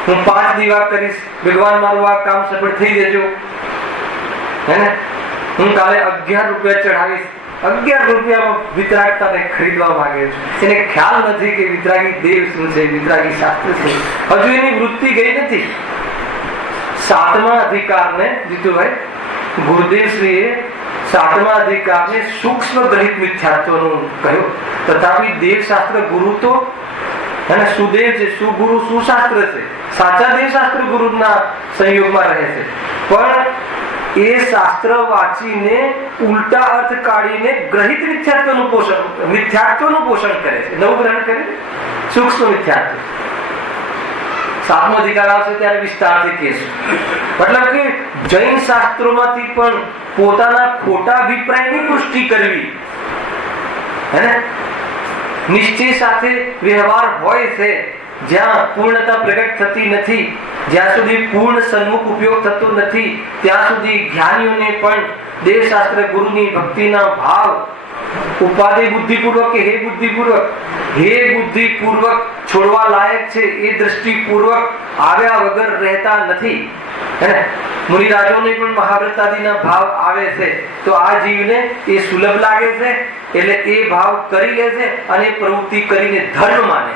હું 5 દીવા કરીશ, ભગવાન મારું આ કામ સફળ થઈ જજો. હે ને? હું કાલે 11 રૂપિયા ચઢાવીશ. 11 રૂપિયામાં વિતરાગતાને ખરીદવા માંગે છે. એને ખ્યાલ નથી કે વિતરાગી દેવ શું છે, વિતરાગી શાસ્ત્ર છે. હજુ એની વૃત્તિ ગઈ નથી. 7મા અધિકારને જીતુભાઈ ગુરુદેવશ્રીએ 7મા અધિકારને સૂક્ષ્મ ગ્રહિત મિથ્યાત્વનું કહ્યું. તથાપિ દેવશાસ્ત્ર ગુરુ તો અને સુદેવ છે, સુગુરુ સુશાસ્ત્ર છે. સાચા દેવશાસ્ત્ર ગુરુના સંયોગમાં રહે છે, પણ એ શાસ્ત્ર વાંચીને ઉલટા અર્થ કાઢીને ગ્રહિત મિથ્યાત્વનું પોષણ કરે છે. નવું ગ્રહણ કરે, સૂક્ષ્મ મિથ્યાત્વ. 7મો અધિકાર આવશે ત્યારે વિસ્તારથી કહેશું. મતલબ કે જૈન શાસ્ત્રોમાંથી પણ પોતાના ખોટા અભિપ્રાયની પુષ્ટિ કરવી, હે ને? નિશ્ચય સાથે વ્યવહાર હોય છે. જ્યાં પૂર્ણતા પ્રગટ થતી નથી, જ્યાં સુધી પૂર્ણ સન્મુખ ઉપયોગ થતો નથી, ત્યાં સુધી જ્ઞાનીઓને પણ દેવશાસ્ત્ર ગુરુની ભક્તિના ભાવ ઉપાધિ બુદ્ધિપૂર્વક કે હે બુદ્ધિપૂર્વક છોડવા લાયક છે એ દ્રષ્ટિપૂર્વક આવ્યા વગર રહેતા નથી. મુનિરાજોને પણ મહાવ્રતાદિના ભાવ આવે છે, તો આ જીવને એ સુલભ લાગે છે એટલે એ ભાવ કરી લે છે અને પ્રવૃત્તિ કરીને ધર્મ માને.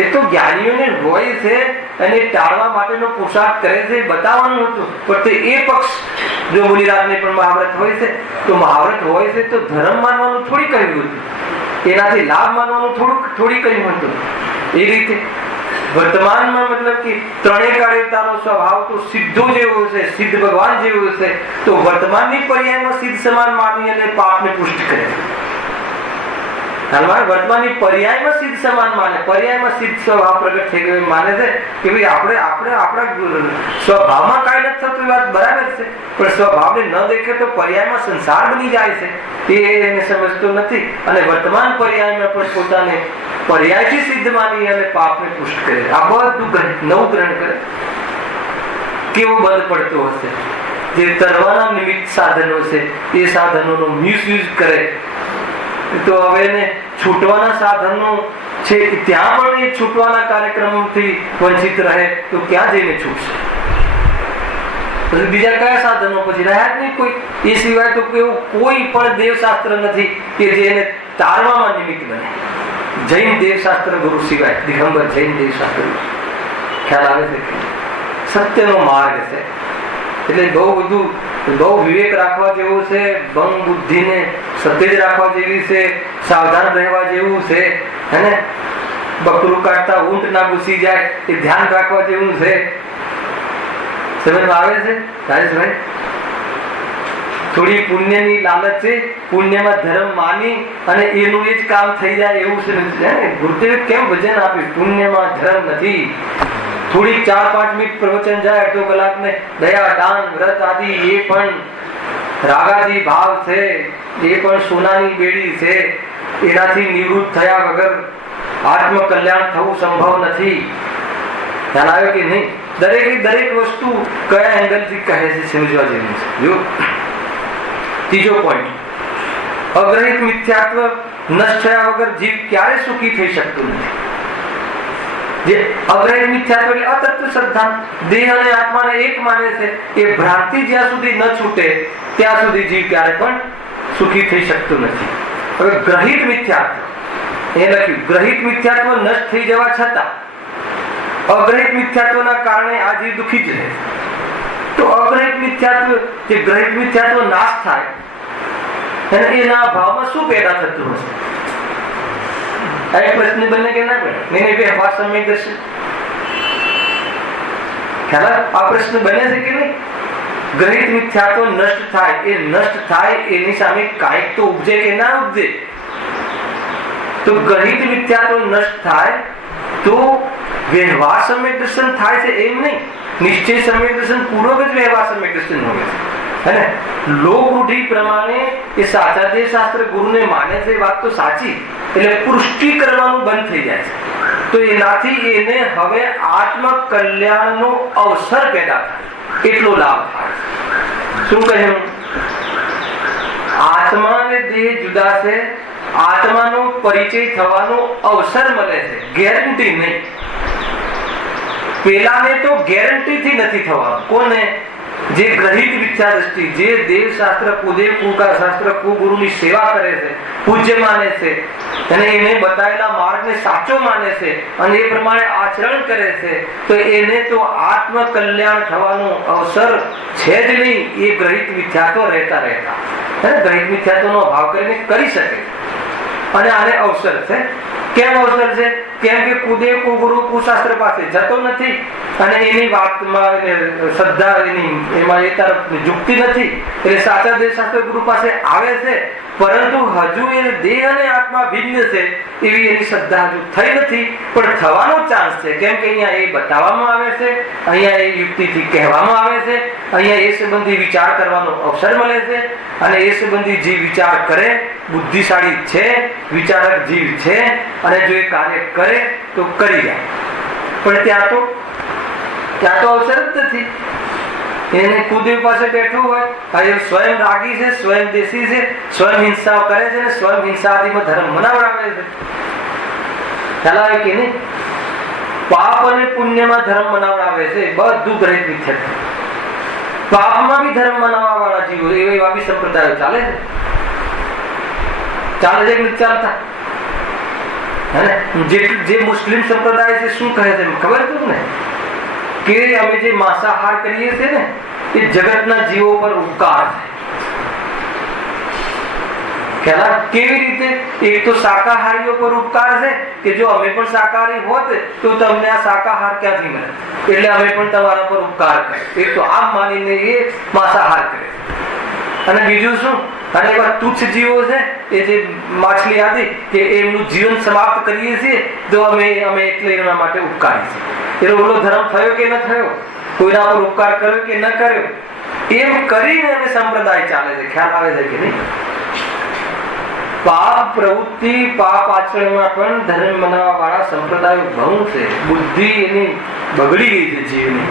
એ તો જ્ઞાનીઓને હોય છે અને ટાળવા માટેનો પુરુષાર્થ કરે છે, બતાવવાનું હતું. પણ તે એ પક્ષ જો મુનિરાજને પણ મહાવ્રત હોય છે તો મહાવ્રત હોય છે તો ધર્મ માનવાનું થોડી કહ્યું હતું, એનાથી લાભ માનવાનું થોડી કહ્યું હતું. એ રીતે વર્તમાનમાં મતલબ કે ત્રણેય કાર્યતાનો સ્વભાવ તો સિદ્ધો જેવો છે, સિદ્ધ ભગવાન જેવો છે, તો વર્તમાનની પર્યાયમાં સિદ્ધ સમાન માની અને પાપને પુષ્ટ કરે. હાલમાં વર્તમાનની પર્યાયમાં સિદ્ધ સમાન માને, પર્યાયમાં સિદ્ધ સ્વભાવ પ્રગટ થઈ ગયો માને છે કે ભાઈ આપણે આપણા સ્વભાવમાં કાંઈ નથી થતું, એ વાત બરાબર છે, પણ સ્વભાવને ન દેખે તો પર્યાયમાં સંસાર બની જાય છે, એ એને સમજતો નથી. અને વર્તમાન પર્યાયમાં પણ પોતાને પર્યાયથી સિદ્ધ માની અને પાપને પુષ્ટ કરે. આ બધું નવું ગ્રહણ કરે. કેવો બંધ પડતો હશે. જે તરવાના નિમિત્ત સાધનો છે એ સાધનોનો મિસયુઝ કરે તો હવે એને છૂટવાના સાધનો છે ત્યાં પણ એ છૂટવાના કાર્યક્રમથી વંચિત રહે તો ક્યાં જઈને છૂટશે? પછી બીજા કયા સાધનો પછી રહ્યા જ નહીં કોઈ. એ સિવાય તો એવું કોઈ પણ દેવશાસ્ત્ર નથી કે જે એને તારવામાં નિમિત્ત બને. જૈન દેવશાસ્ત્ર ગુરુ સિવાય, દિગંબર જૈન દેવશાસ્ત્ર. ખ્યાલ આવે છે કે સત્યનો માર્ગ છે એટલે બહુ વિવેક રાખવા જેવું છે, ભંગ બુદ્ધિને સતેજ રાખવા જેવી છે, સાવધાન રહેવા જેવું છે, હે બકરું કાઢતા ઊંટ ના ઘૂસી જાય એ ધ્યાન રાખવા જેવું છે. સમજ આવે છે રાજેશભાઈ? થોડી પુણ્યની લાલચ છે, પુણ્યમાં ધર્મ માની અને એનું એ જ કામ થઈ જાય એવું છે. ગુરુદેવે કેમ ભજન આપ્યું? પુણ્યમાં ધર્મ નથી. થોડી 4-5 મિનિટ પ્રવચન જાય, અડધો કલાક ને દયા દાન વ્રત આદિ એ પણ રાગાદી ભાવ છે, એ પણ સોનાની બેડી છે. એનાથી નિવૃત્ત થયા વગર આત્મ કલ્યાણ થવું સંભવ નથી. ખ્યાલ આવ્યો કે નહીં? દરેક વસ્તુ કયા એંગલથી કહે છે સમજવા જેવી છે. જો ત્રીજો પોઈન્ટ, અગ્રહિત મિથ્યાત્વ નષ્ટ થયા વગર જીવ ક્યારે સુખી થઈ શકતું નથી. જે અગ્રહિત મિથ્યાત્વ એટલે અતત્વ શ્રદ્ધા, દેહ અને આત્માને એક માને છે, એ ભ્રાંતિ જ્યાં સુધી ન છૂટે ત્યાં સુધી જીવ ક્યારે પણ સુખી થઈ શકતું નથી. હવે ગ્રહિત મિથ્યાત્વ એ લખ્યું, ગ્રહિત મિથ્યાત્વ નષ્ટ થઈ જવા છતાં અગ્રહિત મિથ્યાત્વના કારણે આ જીવ દુઃખી જ રહે. તો અગ્રહિત મિથ્યાત્વ, જે ગ્રહિત મિથ્યાત્વ નાશ થાય અને એના ભાવમાં શું પેદા થતું હશે? એક પ્રશ્ન બને કે ના બને? નહીં વ્યવહાર સમય દર્શન. ખ્યાલ આ પ્રશ્ન બને છે કે નહીં? ગ્રહિત મિથ્યાત્વ નષ્ટ થાય, એ નષ્ટ થાય એની સામે કાંઈક તો ઉપજે કે ના ઉપજે? તો ગ્રહિત મિથ્યાત્વ નષ્ટ થાય તો વ્યવહાર સમય દર્શન થાય છે એમ નહીં. નિશ્ચય સમય દર્શન પૂર્વક જ વ્યવહાર સમય દર્શન હોય છે, હે ને? લોક રૂઢિ પ્રમાણે એ સાચા દેવશાસ્ત્ર ગુરુને માને છે, વાત તો સાચી, એટલે પુષ્ટિ કરવાનું બંધ થઈ જાય છે. તો એનાથી એને હવે આત્મ કલ્યાણનો અવસર પેદા થાય, એટલો લાભ થાય. શું કહ્યું? આત્મા અને દેહ જુદા છે, આત્માનો પરિચય થવાનો અવસર મળે છે, ગેરંટી નહીં. પેલાને તો ગેરંટીથી નથી થવાનું. કોને? જે ગ્રહિત મિથ્યા દ્રષ્ટિ, જે દેવશાસ્ત્ર કુદેવ કુકા શાસ્ત્ર કુગુરુની સેવા કરે છે, પૂજ્ય માને છે અને એને બતાવેલા માર્ગને સાચો માને છે અને એ પ્રમાણે આચરણ કરે છે, તો એને તો આત્મ કલ્યાણ થવાનો અવસર છે જ નહીં. એ ગ્રહિત મિથ્યાત્વ રહેતા ગ્રહિત મિથ્યાત્વનો ભાવ કરીને કરી શકે અને આને અવસર છે. કેમ અવસર છે? કેમ કે કુદેવ કુગુરુ કુશાસ્ત્ર પાસે જતો નથી અને એની વાતમાં શ્રદ્ધા એમાં એ તરફ ઝૂકતી નથી, એટલે સાચા દેવશાસ્ત્ર ગુરુ પાસે આવે છે, પરંતુ હજુ એ દેહ અને આત્મા ભિન્ન છે એવી એની શ્રદ્ધા હજુ થઈ નથી, પણ થવાનો ચાન્સ છે. કેમ કે અહીંયા એ બતાવવામાં આવે છે, અહીંયા એ યુક્તિથી કહેવામાં આવે છે, અહીંયા એ સંબંધી વિચાર કરવાનો અવસર મળે છે અને એ સંબંધી જે વિચાર કરે બુદ્ધિશાળી છે, વિચારક જીવ છે અને જો એ કાર્ય કરે તો કરી જાય. પણ ત્યાં તો અવસર જ નથી. એને કુદેવ પાસે બેઠું હોય, એ સ્વયં રાગી છે, સ્વયં દેશી છે, સ્વયં હિંસા કરે છે, સ્વયં હિંસા આદિમાં ધર્મ મનાવડાવે છે. ખ્યાલ આવે કે નહીં? પાપ અને પુણ્યમાં ધર્મ મનાવડાવે છે, બધું ગ્રહિત મિથ્યાત્વ. પાપમાં બી ધર્મ મનાવવા વાળા જીવો એવા બી સંપ્રદાયો ચાલે છે. ચાલે છે કે નથી ચાલતા? જે મુસ્લિમ સંપ્રદાય છે શું કહે છે ખબર તમને? કે અમે જે માંસાહાર કરીએ છીએ ને એ જગતના જીવો પર ઉપકાર છે. ખ્યાલ? કેવી રીતે? એક તો શાકાહારીઓ પર ઉપકાર છે કે જો અમે પણ શાકાહારી હોત તો તમને આ શાકાહાર ક્યાંથી મળે, એટલે અમે પણ તમારા પર ઉપકાર કરે. એક તો આમ માનીને એ માંસાહાર કરે. અને બીજું શું? અને એવા તુચ્છ જીવો છે એ જે માછલી હતી કે એમનું જીવન સમાપ્ત કરીએ છીએ તો અમે એટલે એના માટે ઉપકારી છે. એનો ઓલો ધર્મ થયો કે ન થયો, કોઈના પર ઉપકાર કર્યો કે ન કર્યો, એમ કરીને અમે સંપ્રદાય ચાલે છે. ખ્યાલ આવે છે કે નહીં? પાપ પ્રવૃત્તિ, પાપ આચરણમાં પણ ધર્મ મનાવવા વાળા સંપ્રદાયો બહુ છે. બુદ્ધિ એની બગડી ગઈ છે જીવની.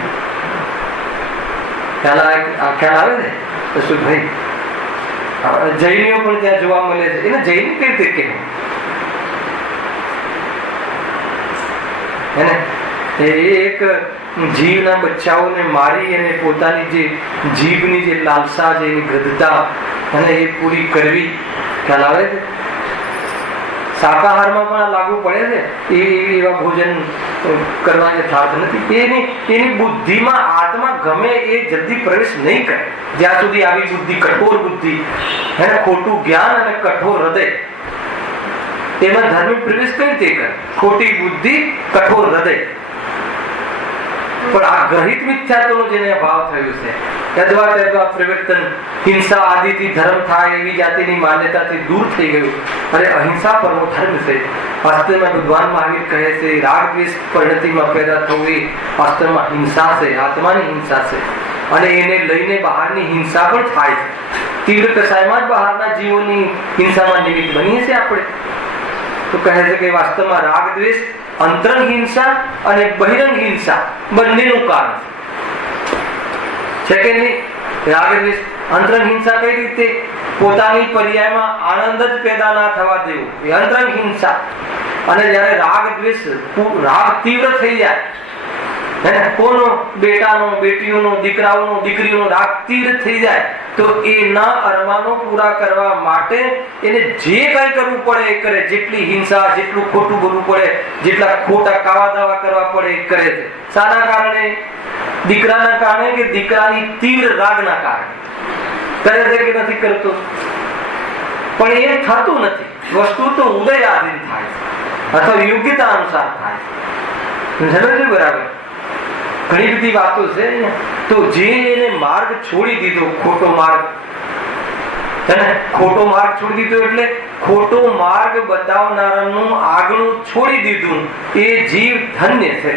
ખ્યાલ આવે છે અશ્વભાઈ? જૈનીઓ પણ ત્યાં જોવા મળે છે. એને જૈની કેવી રીતે કહેવું? એક જીવના બચ્ચાઓને મારી અને પોતાની જે જીભની જે લાલસા છે, એની ગદ્ધતા અને એ પૂરી કરવી. ખ્યાલ આવે છે? શાકાહારમાં પણ આ લાગુ પડે છે. એવા ભોજન કરવા યથાર્થ નથી. એની બુદ્ધિમાં આત્મા ગમે એ જલ્દી પ્રવેશ નહીં કરે જ્યાં સુધી આવી બુદ્ધિ, કઠોર બુદ્ધિ, ખોટું જ્ઞાન અને કઠોર હૃદય, એમાં ધર્મ પ્રવેશ કઈ રીતે કરે? ખોટી બુદ્ધિ, કઠોર હૃદય. પણ આ ગ્રહિત મિથ્યાત્વનો જેને ભાવ થયો છે, યદ્વા પરિવર્તન, હિંસા આદિથી ધર્મ થાય એવી જાતિની માન્યતાથી દૂર થઈ ગયું. અને અહિંસા પરમો ધર્મ છે. વાસ્તવમાં ભગવાન મહાવીર કહે છે રાગ દ્વેષ પરિણતિમાં પેદા થવું એ વાસ્તવમાં હિંસા છે, આત્માની હિંસા છે. અને એને લઈને બહારની હિંસા પણ થાય છે. તીવ્ર કસાયમાં જ બહારના જીવોની હિંસામાં નિમિત્ત બનીએ છીએ આપણે. તો કહે છે કે વાસ્તવમાં રાગ દ્વેષ અંતરંગ હિંસા અને બહિરંગ હિંસા બંનેનું કારણ છે કે નહીં? રાગ દ્વેષ અંતરંગ હિંસા કઈ રીતે? પોતાની પર્યાયમાં આનંદ જ પેદા ના થવા દેવો એ અંતરંગ હિંસા. અને જયારે રાગ દ્વેષ રાગ તીવ્ર થઈ જાય, કોનો? બેટાનો, બેટીઓનો, દીકરાઓનો, દીકરીઓનો રાગ તીવ્ર થઈ જાય તો એના અરમાનો પૂરા કરવા માટે એને જે કઈ કરવું પડે એ કરે. જેટલી હિંસા, જેટલું ખોટું બોલવું પડે, જેટલા ખોટા કાવા દાવા કરવા પડે એ કરે છે. શાના કારણે? દીકરાના કારણે કે દીકરાની તીવ્ર રાગના કારણે કરે છે કે નથી કરતો? પણ એ થતું નથી. વસ્તુ તો ઉદય આધીન થાય અથવા યોગ્યતા અનુસાર થાય. સમજો છો બરાબર? ઘણી બધી વાતો છે. તો જે એને માર્ગ છોડી દીધો, ખોટો માર્ગ, ખોટો માર્ગ છોડી દીધો એટલે ખોટો માર્ગ બતાવનારાનું આગળનું છોડી દીધું એ જીવ ધન્ય છે.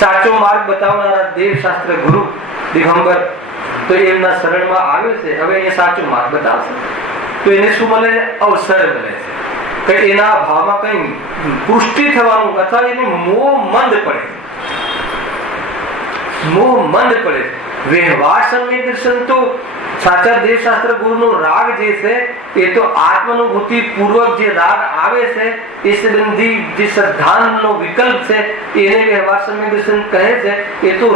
સાચો માર્ગ બતાવનારા દેવશાસ્ત્ર ગુરુ દિગંબર તો એમના શરણમાં આવ્યો છે. હવે એ સાચો માર્ગ બતાવશે તો એને શું મળે છે? અવસર મળે છે કે એના ભાવમાં કઈ પુષ્ટિ થવાનું અથવા એને મોહ મંદ પડે. વ્યવહાર સમ્યક દર્શન તો સાચા દેવશાસ્ત્ર ગુરુનો રાગ જે છે એ તો આત્માનુભૂતિ પૂર્વક જે રાગ આવે છે એ સંબંધી જે શ્રદ્ધાનો વિકલ્પ છે એને વ્યવહાર સમ્યક દર્શન કહે છે. એ તો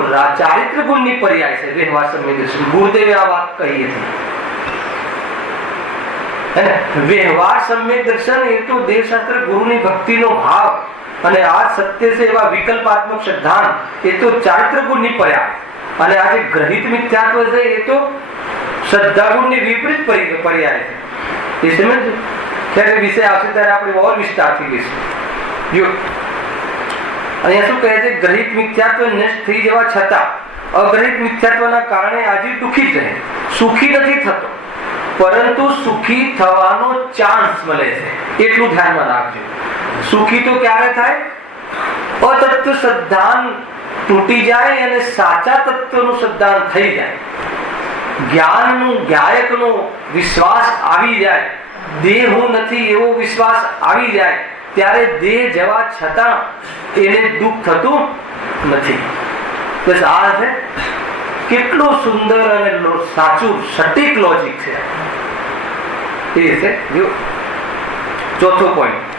ચારિત્ર ગુણની પર્યાય છે વ્યવહાર સમ્યક દર્શન. ગુરુદેવે આ વાત કહી હતી. વ્યવહાર સમ્યક દર્શન એ તો દેવશાસ્ત્ર ગુરુની ભક્તિનો ભાવ અને આ સત્ય છે એવા વિકલ્પાત્મક શ્રદ્ધા એ તો ચારિત્ર ગુણની પર્યાય. અને આ જે ગ્રહિત મિથ્યાત્વ છે એ તો શ્રદ્ધા ગુણની વિપરીત પર્યાય છે. એ સમજ ત્યારે વિષય આવશે ત્યારે આપણે ઓર વિસ્તારથી લઈશું. અહીંયા શું કહે છે? ગ્રહિત મિથ્યાત્વ નષ્ટ થઈ જવા છતાં અગ્રહિત મિથ્યાત્વના કારણે આજે દુઃખી જ રહે, સુખી નથી થતો, પરંતુ સુખી થવાનો ચાન્સ મળે છે. એટલું ધ્યાનમાં રાખજો. સુખી તો ક્યારે થાય? અતત્વ શ્રદ્ધાન તૂટી જાય અને સાચા તત્વનું શ્રદ્ધાન થઈ જાય. જ્ઞાનનું, જ્ઞાયકનો વિશ્વાસ આવી જાય, દેહ હું નથી એવો વિશ્વાસ આવી જાય, ત્યારે દેહ જવા છતાં એને દુઃખ થતું નથી. બસ આ છે કેટલું સુંદર અને સાચું સટીક લોજિક છે. એ છે જો ચોથો પોઈન્ટ.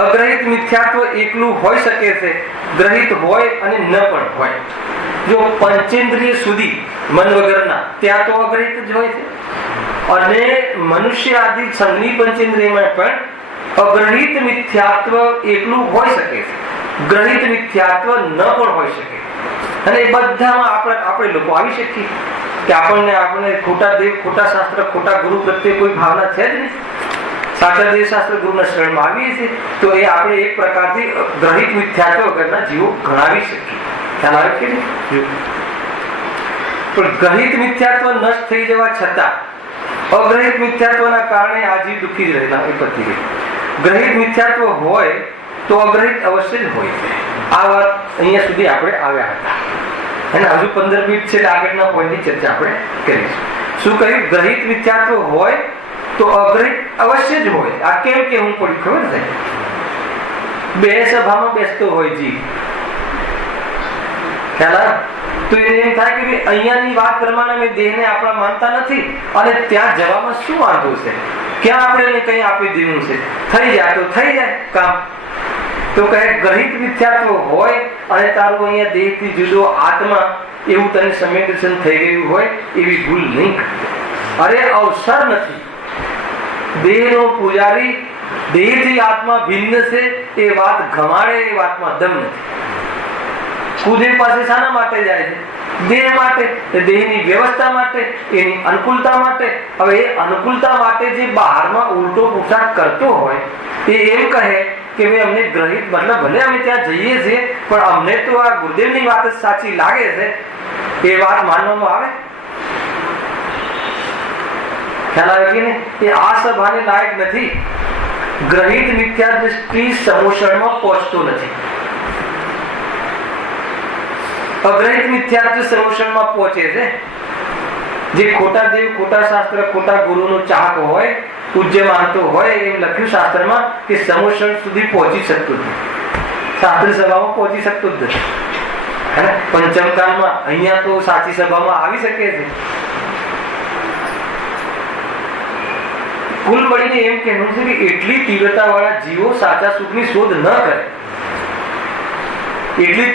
અગ્રહિત મિથ્યાત્વ એકલું હોઈ શકે છે, ગ્રહિત હોય અને ન પણ હોય. જો પંચેન્દ્રિય સુધી મન વગરના ત્યાં તો અગ્રહિત જ હોય છે. અને મનુષ્ય આદિ સંઘની પંચેન્દ્રિયમાં પણ અગ્રહિત મિથ્યાત્વ એકલું હોઈ શકે છે, ગ્રહિત મિથ્યાત્વ ન પણ હોઈ શકે. અને એ બધામાં આપણે લોકો આવી શકીએ કે આપણે ખોટા દેવ, ખોટા શાસ્ત્ર, ખોટા ગુરુ પ્રત્યે કોઈ ભાવના છે જ નહીં. સાચા દેવશાસ્ત્ર ગુરુના શરણમાં આવીએ છીએ તો એ આપણે એક પ્રકારથી ગ્રહિત મિથ્યાત્વ વગરના જીવો ગણાવી શકીએ. ખ્યાલ આવે કે નહીં? પણ ગ્રહિત મિથ્યાત્વ નષ્ટ થઈ જવા છતાં અગ્રહિત મિથ્યાત્વના કારણે આ જીવ દુઃખી જ રહેલા એ પતી ગઈ. ગ્રહિત મિથ્યાત્વ હોય તો અગ્રહિત અવશ્ય જ હોય છે. આ વાત અહીંયા સુધી આપણે આવ્યા હતા અને હજુ 15 મિનિટ છે આગળના પોઈન્ટની ચર્ચા આપણે કરીશું. શું કહ્યું? ગ્રહિત મિથ્યાત્વ હોય તો અગ્રહિત અવશ્ય જ હોય. આ કેમ કે હું પડી ખબર છે? બે સભામાં બેસતો હોય જીવ, ખ્યાલ તો એને એમ થાય કે અહીંયાની વાત પ્રમાણે અમે દેહને આપણા માનતા નથી અને ત્યાં જવામાં શું વાંધો છે, ક્યાં આપણે એને કંઈ આપી દેવું છે, થઈ જાય તો થઈ જાય કામ. તો કહે ગ્રહિત મિથ્યાત્વ હોય અને તારું અહીંયા દેહથી જુદો આત્મા એવું તને સંવેદનશીલ થઈ ગયું હોય એવી ભૂલ નહીં કરતો. અરે અવસર નથી. દેહનો પૂજારી દેહથી આત્મા ભિન્ન છે એ વાત ગમાડે એ વાતમાં દમ નથી. કુદેવ પાસે શાના માટે જાય છે? દેહ માટે, દેહની વ્યવસ્થા માટે, એની અનુકૂળતા માટે. હવે એ અનુકૂળતા માટે જે બહારમાં ઉલટો પોશાક કરતો હોય એ એમ કહે કે ભાઈ અમને ગ્રહિત મતલબ ભલે અમે ત્યાં જઈએ છીએ પણ અમને તો આ ગુરુદેવની વાત જ સાચી લાગે છે, એ વાત માનવામાં આવે? ખ્યાલ આવે કે નહીં? એ આ સભાને લાયક નથી. ગ્રહિત મિથ્યા દૃષ્ટિ સમોષણમાં પહોંચતો નથી. અગ્રહિત મિથ્યાત્વ સમોષણમાં પહોંચે છે. જે ખોટા દેવ, ખોટા શાસ્ત્ર, ખોટા ગુરુનો ચાહક હોય, પૂજ્ય માનતો હોય, એમ લખ્યું શાસ્ત્રમાં કે સમોષણ સુધી પહોંચી શકતું નથી. શાસ્ત્રી સભામાં પહોંચી શકતું જ નથી. પંચમકાળમાં અહીંયા તો સાચી સભામાં આવી શકે છે. કુલ મળીને એમ કહેવું છે કે એટલી તીવ્રતા વાળા જીવો સાચા સુખની શોધ ન કરે. એટલી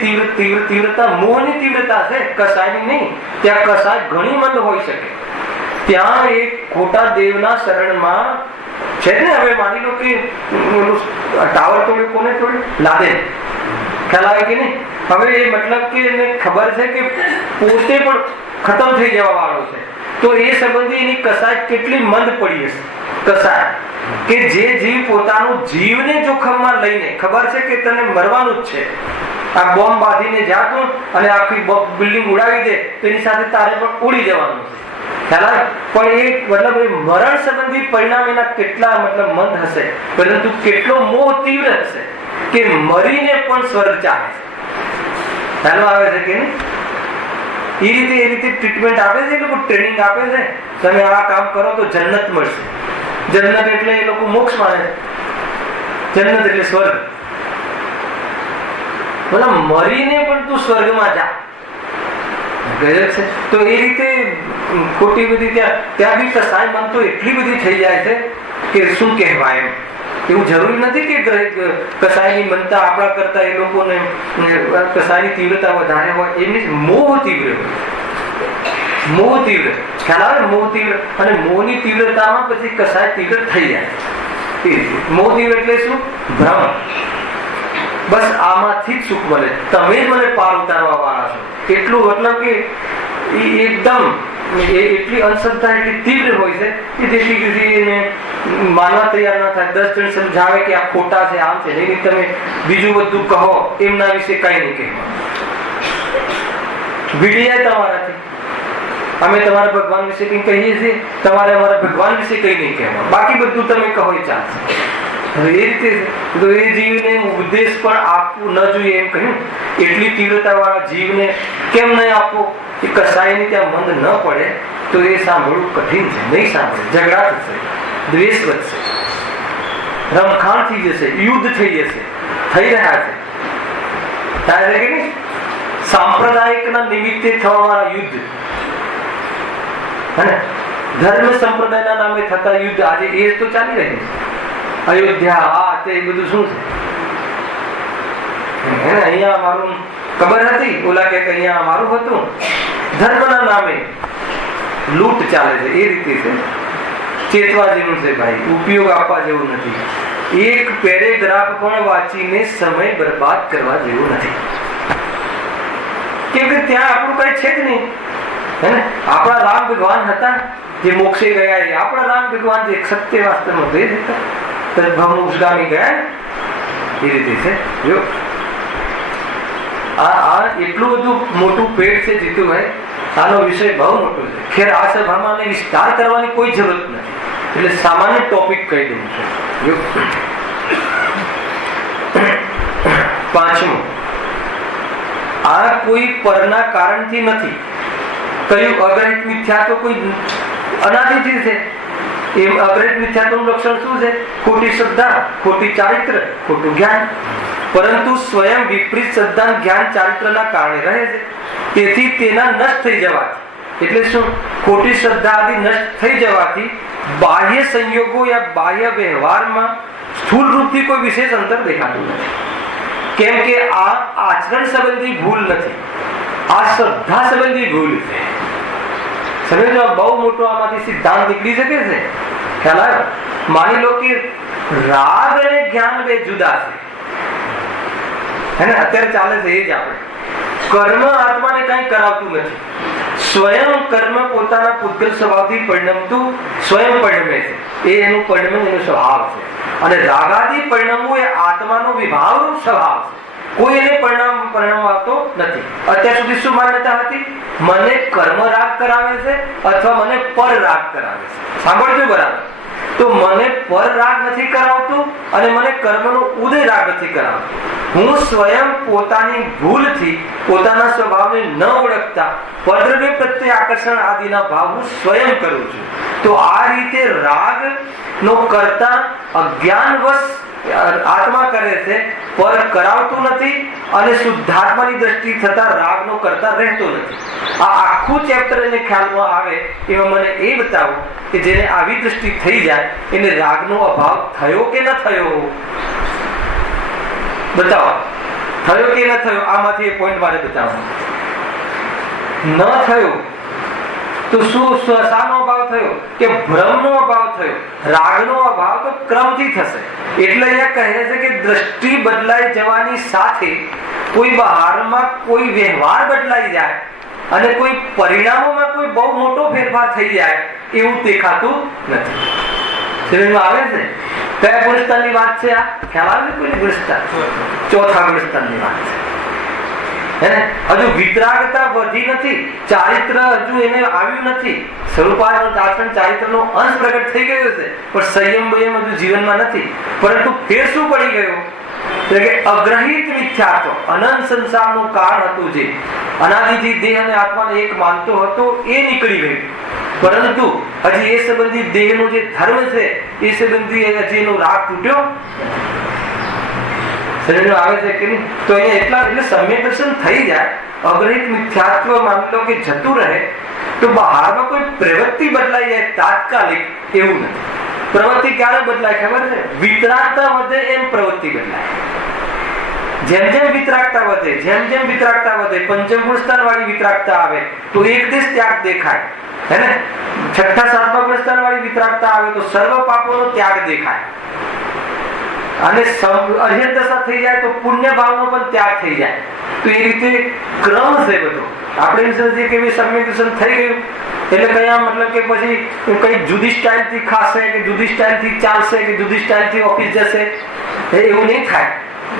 તીવ્રતા મોહની તીવ્રતા છે, કસાયની નહીં. ત્યાં કસાય ઘણી મંદ હોઈ શકે. ત્યાં એક ખોટા દેવના શરણમાં છે ને. હવે માની લો કે ટાવર તોડે, કોને તોડે? લાદે. ખ્યાલ આવે કે નહીં? હવે એ મતલબ કે એને ખબર છે કે પોતે પણ ખતમ થઈ જવા વાળો છે, તો એ સંબંધી એની કસાય કેટલી મંદ પડી હશે. કસાય કે જે જીવ પોતાનું જીવને જોખમમાં લઈને ખબર છે કે તને મરવાનું જ છે, આ બોમ્બ બાંધીને જાતું અને આખી બિલ્ડિંગ ઉડાવી દે તો એની સાથે તારે પણ ઉડી જવાનું છે. ખ્યાલ પણ એ મતલબ એ મરણ સંબંધી પરિણામ એના કેટલા મતલબ મંદ હશે, પરંતુ કેટલો મોહ તીવ્ર હશે કે મરીને પણ સ્વર્ગ ચાહે છે. ખ્યાલ આવે છે કે નહીં? એ રીતે ટ્રીટમેન્ટ આપે છે. એ લોકો ટ્રેનિંગ આપે છે, તમે આ કામ કરો તો જન્નત મળશે. જન્નત એટલે એ લોકો મોક્ષ માને. જન્નત એટલે સ્વર્ગ. મતલબ મરીને પણ તું સ્વર્ગમાં જા. તો એ રીતે ખોટી બધી ત્યાં બી કસાય મન તો એટલી બધી થઈ જાય છે કે શું કહેવાય એમ. એવું જરૂરી નથી કે કસાયની મનતા આપણા કરતા એ લોકોને કસાયની તીવ્રતા વધારે હોય. એમની મોહ તીવ્ર હોય. મોહ તીવ્ર, ખ્યાલ આવે? મોહ તીવ્ર, અને મોહની તીવ્રતામાં પછી કસાય તીવ્ર થઈ જાય. એ રીતે મોહ તીવ્ર એટલે શું? ભ્રમ. બસ આમાંથી જ સુખ મળે, તમે જ મને પાર ઉતારવા વાળા છો એટલું. મતલબ કે એકદમ એટલી અંધશ્રદ્ધા એટલી તીવ્ર હોય છે કે જેથી સુધી એને માનવા તૈયાર ન થાય. 10 જણ સમજાવે કે આ ખોટા છે, આમ છે, નહીં તમે બીજું બધું કહો, એમના વિશે કઈ નહીં કહેવા. ભીડિયા તમારાથી અમે તમારા ભગવાન વિશે કઈ કહીએ છીએ, તમારે અમારા ભગવાન વિશે કઈ નહીં કહેવા, બાકી બધું તમે કહો એ ચાલશે. હવે એ રીતે તો એ જીવને ઉપદેશ પણ આપવું ન જોઈએ એમ કહ્યું. એટલી તીવ્રતા વાળા જીવને કેમ નહીં આપવો? એ કસાયની ત્યાં મંદ ન પડે તો એ સાંભળવું કઠિન છે. નહીં સાંભળે, ઝઘડા થશે, દ્વેષ વધશે, રમખાણ થઈ જશે, યુદ્ધ થઈ જશે, થઈ રહ્યા છે. થાય છે કે નહીં? સાંપ્રદાયિકના નિમિત્તે થવા વાળા યુદ્ધ, હે ને, ધર્મ સંપ્રદાયના નામે થતા યુદ્ધ આજે એ તો ચાલી રહ્યું છે. અયોધ્યા, આ તે બધું શું છે? અહીંયા અમારું ખબર હતી, ઓલા કે અહીંયા અમારું હતું. ધર્મના નામે લૂંટ ચાલે છે. એ રીતે છે. ચેતવા જેવું છે ભાઈ, ઉપયોગ આપવા જેવું નથી. એક પેરેગ્રાફ પણ વાંચીને સમય બરબાદ કરવા જેવું નથી. કેમ કે ત્યાં આપણું કઈ છે જ નહીં. હે ને? આપણા રામ ભગવાન હતા જે મોક્ષે ગયા, એ આપણા રામ ભગવાન જે સત્ય વાસ્તવમાં ભેદ હતા, મોક્ષગામી ગયા. એ રીતે છે. જો આ એટલું બધું મોટું પેટ છે જીતુભાઈ આનો વિષય બહુ મોટો છે. ખેર આ સભામાં વિસ્તાર કરવાની કોઈ જરૂર નથી, એટલે સામાન્ય ટોપિક કહી દઉં છું. પાંચમું, આ કોઈ પરના કારણથી નથી. કયું અગ્રહિત મિથ્યા તો કોઈ અનાદિથી છે. એ અગ્રહિત મિથ્યાત્વનું લક્ષણ શું છે? ખોટી શ્રદ્ધા, ખોટી ચારિત્ર, ખોટું જ્ઞાન. પરંતુ સ્વયં વિપરીત શ્રદ્ધા, જ્ઞાન, ચારિત્રના કારણે રહે છે. તેથી તેના નષ્ટ થઈ જવાથી, એટલે શું? ખોટી શ્રદ્ધા આદિ નષ્ટ થઈ જવાથી બાહ્ય સંયોગો યા બાહ્ય વ્યવહારમાં સ્થૂળ રૂપથી કોઈ વિશેષ અંતર દેખાતું નથી. કેમ કે આ આચરણ સંબંધી ભૂલ નથી, આ શ્રદ્ધા સંબંધી ભૂલ છે. સમજો, બહુ મોટો આમાંથી સિદ્ધાંત નીકળી શકે છે. ખ્યાલ આવ્યો? માની લો કે રાગ અને જ્ઞાન બે જુદા છે, હે ને? અત્યારે ચાલે છે એ જ. આપણે કર્મ આત્માને કઈ કરાવતું નથી. સ્વયં કર્મ પોતાના પૂતગલ સ્વભાવથી પરિણમતું સ્વયં પરિણમે છે. એ એનું પરિણમ, એનો સ્વભાવ છે. અને રાગાદી પરિણમવું એ આત્માનો વિભાવરૂપ સ્વભાવ છે. કોઈ એને પરિણામતો નથી. અત્યાર સુધી શું માન્યતા હતી? મને કર્મ રાગ કરાવે છે અથવા મને પર રાગ કરાવે છે. સાંભળજો બરાબર. તો મને પર રાગ નથી કરાવતું અને મને કર્મનો ઉદય રાગ નથી કરાવતું. હું સ્વયં પોતાની ભૂલથી પોતાના સ્વભાવને ન ઓળખતા પરદ્રવ્ય પ્રત્યે આકર્ષણ આદિના ભાવ હું સ્વયં કરું છું. તો આ રીતે રાગ નો કરતા અજ્ઞાનવશ આત્મા કરે છે, પર કરાવતું નથી અને શુદ્ધાત્માની દ્રષ્ટિ થતા રાગનો કરતા રહેતો નથી. આ આખું ચેપ્ટર એને ખ્યાલમાં આવે એમાં મને એ બતાવો કે જેને આવી દ્રષ્ટિ થઈ જાય એને રાગનો અભાવ થયો કે ન થયો? બતાવો, થયો કે ન થયો? આમાંથી એ પોઈન્ટ મારે બતાવો. ન થયો તો શું શાનો અભાવ થયો? કે ભ્રમનો અભાવ થયો. રાગનો અભાવ તો ક્રમથી થશે. એટલે અહીંયા કહે છે કે દ્રષ્ટિ બદલાઈ જવાની સાથે કોઈ બહારમાં કોઈ વ્યવહાર બદલાઈ જાય અને કોઈ પરિણામોમાં કોઈ બહુ મોટો ફેરફાર થઈ જાય એવું દેખાતું નથી. સમજમાં આવે છે? કયા ગુણસ્થાનની વાત છે આ? ખ્યાલ આવે છે? કોઈ ગુણસ્થાન? ચોથા ગુણસ્થાનની વાત છે. હજુ વિતરાગતા વધી નથી, ચારિત્ર હજુ એને આવ્યું નથી. સ્વરૂપાનું આચરણ ચારિત્રનો અંશ પ્રગટ થઈ ગયો છે, પણ સંયમ બયમ હજુ જીવનમાં નથી. પરંતુ ફેર શું પડી ગયો? એટલે કે અગ્રહિત મિથ્યાત્વ, અનંત સંસારનું કારણ હતું, જે અનાદિથી દેહ અને આત્માને એક માનતો હતો, એ નીકળી ગયું. પરંતુ હજી એ સંબંધી દેહનો જે ધર્મ છે એ સંબંધી હજી એનો રાગ તૂટ્યો આવે છે કે નહીં? તો અહીંયા એટલા એટલે સમ્યક દર્શન થઈ જાય. અગ્રહિત મિથ્યાત્વ માની લો કે જતું રહે તો બહારમાં કોઈ પ્રવૃત્તિ બદલાઈ જાય તાત્કાલિક, એવું નથી. પ્રવૃત્તિ ક્યારે બદલાય ખબર છે? વિતરાગતા વધે એમ પ્રવૃત્તિ બદલાય. જેમ જેમ વિતરાગતા વધે, જેમ જેમ વિતરાગતા વધે, પંચમ ગુણસ્થાન વાળી વિતરાગતા આવે તો એક દેશ ત્યાગ દેખાય, હે ને? છઠ્ઠા સાતમા ગુણસ્થાન વાળી વિતરાગતા આવે તો સર્વ પાપોનો ત્યાગ દેખાય. અને અર્હત દશા થઈ જાય તો પુણ્ય ભાવનો પણ ત્યાગ થઈ જાય. તો એ રીતે ક્રમ છે બધો. આપણે સમજીએ કે સમ્યક દર્શન થઈ ગયું એટલે કયા મતલબ કે પછી કઈ જુદી સ્ટાઇલથી ખાશે કે જુદી સ્ટાઇલથી ચાલશે કે જુદી સ્ટાઇલથી ઓફિસ જશે, એવું નહીં થાય.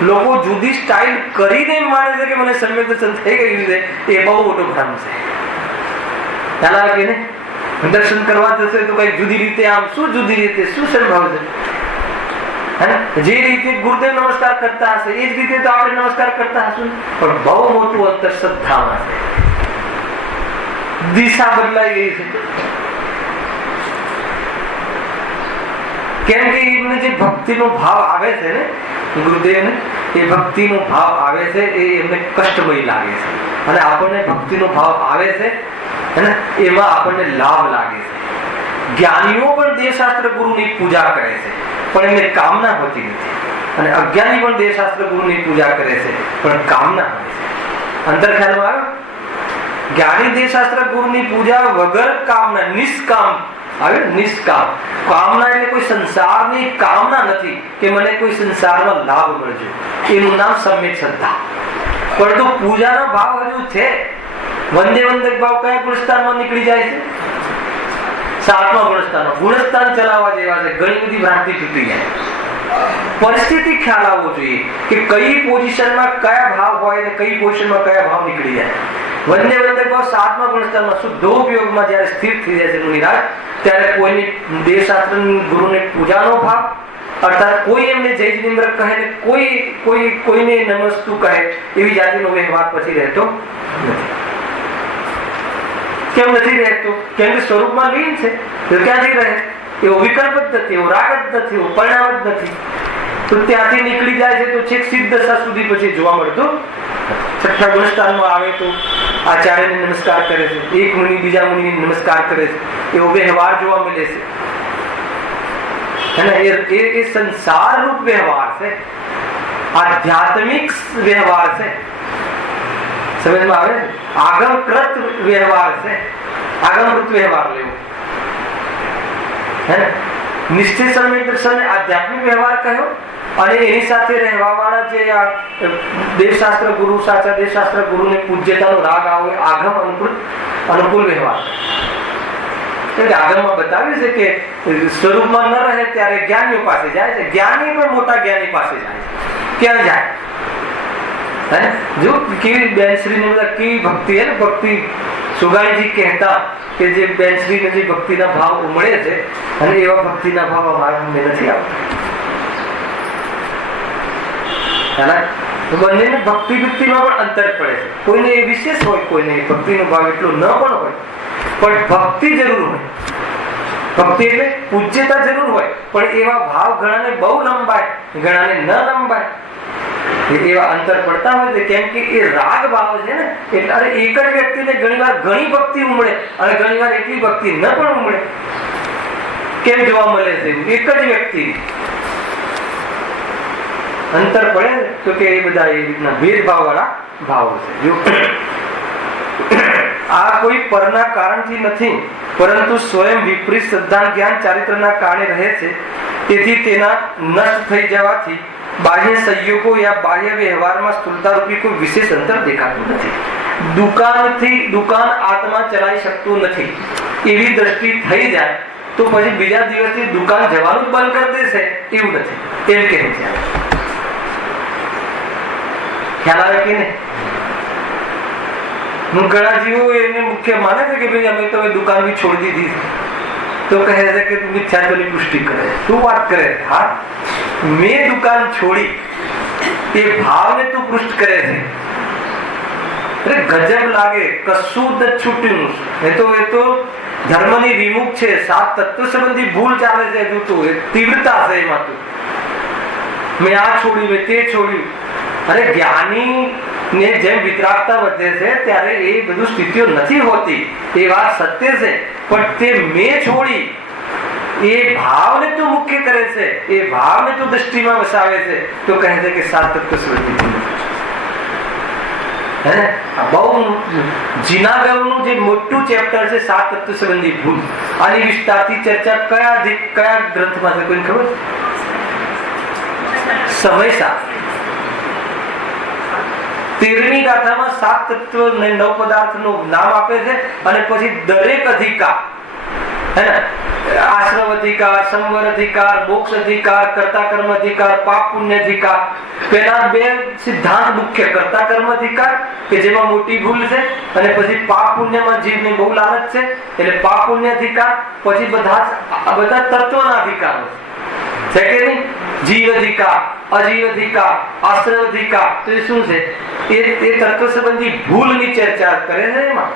લોકો જુદી સ્ટાઇલ કરીને માને છે કે મને સમ્યક દર્શન થઈ ગયું છે, એ બહુ મોટો ભ્રમ છે. ખ્યાલ આવે કે નહીં? દર્શન કરવા જશે તો કઈ જુદી રીતે, આમ શું જુદી રીતે, શું સંભાવ છે? જે રીતે ગુરુદેવ નમસ્કાર કરતા હશે એ જ રીતે તો આપણે નમસ્કાર કરતા હશું, પણ બહુ મોટું અંતર શ્રદ્ધામાં છે. દિશા બદલાઈ ગઈ છે. કેમ કે એમને જે ભક્તિનો ભાવ આવે છે ને, ગુરુદેવને એ ભક્તિનો ભાવ આવે છે એ એમને કષ્ટમય લાગે છે. અને આપણને ભક્તિનો ભાવ આવે છે એમાં આપણને લાભ લાગે છે. જ્ઞાનીઓ પણ દેવશાસ્ત્ર ગુરુની પૂજા કરે છે પણ એમને કામના હોતી નથી, અને અજ્ઞાની પણ દેવશાસ્ત્ર ગુરુની પૂજા કરે છે પણ કામના હોય છે. અંતર ખ્યાલમાં આવ્યો? જ્ઞાની દેવશાસ્ત્ર ગુરુની પૂજા વગર કામના, નિષ્કામ આવે. નિષ્કામ કામના એટલે કોઈ સંસારની કામના નથી કે મને કોઈ સંસારમાં લાભ મળજો, એનું નામ સમ્યક શ્રદ્ધા. પરંતુ પૂજાનો ભાવ હજુ છે. વંદે વંદક ભાવ કયા ગુણસ્થાનમાં નીકળી જાય છે? સાતમા ગુણસ્થાનમાં. ગુણસ્થાન ચલાવવા જેવા છે. ઘણી બધી ભ્રાંતિ તૂટી જાય. પરિસ્થિતિ ખ્યાલ આવવો જોઈએ કે કઈ પોઝિશનમાં કયા ભાવ હોય અને કઈ પોઝિશનમાં કયા ભાવ નીકળી જાય. વન્ય વંદક ભાવ 7મા ગુણસ્તરમાં શુદ્ધોપયોગમાં જ્યારે સ્થિર થઈ જાય છે મુનિરાજ, ત્યારે કોઈની દેવશાસ્ત્ર ગુરુને પૂજાનો ભાવ, અર્થાત કોઈ એમને જય નિમ્ર કહે ને કોઈને નમસ્તુ કહે એવી જાતિનો વ્યવહાર પછી રહેતો નથી. કેમ નથી રહેતો? કેમ કે સ્વરૂપમાં લીન છે. તો ક્યાંથી રહે? એવો વિકલ્પ જ નથી, એવો રાગ જ નથી, એવો પરિણામ જ નથી. તો ત્યાંથી નીકળી જાય છે તો છેક સિદ્ધ દશા સુધી પછી જોવા મળતું. 6ઠ્ઠા ગુણસ્થાનમાં આવે તો આચાર્યને નમસ્કાર કરે છે, એક મુનિ બીજા મુનિને નમસ્કાર કરે છે, એવો વ્યવહાર જોવા મળે છે. એ સંસાર રૂપ વ્યવહાર છે, આધ્યાત્મિક વ્યવહાર છે. સમજમાં આવે? આગમકૃત વ્યવહાર છે, આગમકૃત વ્યવહાર લેવો. નિશ્ચય સમય દર્શન આધ્યાત્મિક વ્યવહાર કહ્યો, અને એની સાથે રહેવા વાળા જે દેવશાસ્ત્ર ગુરુ, સાચા દેવશાસ્ત્ર ગુરુને પૂજ્યતાનો રાગ આવે, આગમ અનુકૂળ વ્યવહાર. આગમમાં બતાવ્યું છે કે સ્વરૂપમાં ન રહે ત્યારે જ્ઞાનીઓ પાસે જાય છે, જ્ઞાની પણ મોટા જ્ઞાની પાસે જાય છે. ક્યાં જાય? જો કેવી બેનશ્રી ને બધા કેવી ભક્તિ હે ને, ભક્તિ સુગાણીજી કહેતા કે જે બેનશ્રી ને જે ભક્તિના ભાવ ઉમળે છે, અને એવા ભક્તિના ભાવ અમારા નથી આવતા. બંનેને ભક્તિ ભક્તિમાં પણ અંતર પડે છે. કોઈને એ વિશેષ હોય, કોઈને ભક્તિનો ભાવ એટલો ન પણ હોય, પણ ભક્તિ જરૂર હોય. ભક્તિ એટલે પૂજ્યતા જરૂર હોય, પણ એવા ભાવ ઘણાને બહુ લંબાય, ઘણાને ન લંબાય, એવા અંતર પડતા હોય છે. કેમ કે એ રાગ ભાવ છે ને, એટલે એક જ વ્યક્તિને ઘણીવાર ઘણી ભક્તિ ઉમળે અને ઘણીવાર એટલી ભક્તિ ન પણ ઉમળે. કેમ જોવા મળે છે? એક જ વ્યક્તિ અંતર પડે તો કે એ બધા એ રીતના ભેદભાવ વાળા ભાવો છે. આ કોઈ પરના કારણથી નથી, પરંતુ સ્વયં વિપરીત શ્રદ્ધા, જ્ઞાન, ચારિત્રના કારણે રહે છે. તેથી તેના નષ્ટ થઈ જવાથી બાહ્ય સંયોગો યા બાહ્ય વ્યવહારમાં સ્થૂળતા રૂપી કોઈ વિશેષ અંતર દેખાતું નથી. દુકાન આત્મા ચલાવી શકતું નથી એવી દ્રષ્ટિ થઈ જાય તો પછી બીજા દિવસથી દુકાન જવાનું બંધ કરી દેશે એવું નથી, એમ કહે છે. ખ્યાલ આવે કે નહીં? ઘણા જીવો એને મુખ્ય માને છે કે ભાઈ અમે તો દુકાન બી છોડી દીધી, તો કહે છે કે તું મિથ્યાત્વની પુષ્ટિ કરે. તું વાત કરે? હા, મેં દુકાન છોડી એ ભાવને તું પુષ્ટ કરે છે. ગજબ લાગે, કશું જ છૂટ્યું. એ તો ધર્મની વિમુખ છે, 7 તત્વ સંબંધી ભૂલ ચાલે છે. હજુ તો તીવ્રતા છે એમાં. તો મેં આ છોડ્યું, મેં તે છોડ્યું. અરે જ્ઞાની ને જેમ વિતરાગતા વધે છે ત્યારે એ બધું સ્થિતિઓ નથી હોતી, એ વાત સત્ય છે. પણ તે મેં છોડી એ ભાવને તું મુખ્ય કરે છે, એ ભાવને તું દ્રષ્ટિમાં વસાવે છે, તો કહે છે કે 7 તત્વ સંબંધી. બહુ જીનાગરનું જે મોટું ચેપ્ટર છે 7 તત્વ સંબંધી ભૂલ. આની વિસ્તારથી ચર્ચા કયા ગ્રંથમાં છે કોઈને ખબર? સમયસા 13મી ગાથામાં 7 તત્વ ને 9 પદાર્થનું નામ આપે છે, અને પછી દરેક અધિકાર હે ને, આશ્રમ અધિકાર, સંવર અધિકાર, મોક્ષ અધિકાર, કર્તા કર્મ અધિકાર, પાપ પુણ્ય અધિકાર. પેલા 2 સિદ્ધાંત મુખ્ય: કર્તા કર્મ અધિકાર કે જેમાં મોટી ભૂલ છે, અને પછી પાપ પુણ્યમાં જીવની બહુ લાલચ છે એટલે પાપ પુણ્ય અધિકાર. પછી બધા તત્વના અધિકારો છે કે નહીં? જીવ અધિકાર, અજીવ અધિકાર, આશ્રય અધિકાર. તો એ શું છે? એ તત્વ સંબંધી ભૂલની ચર્ચા કરે છે. એમાં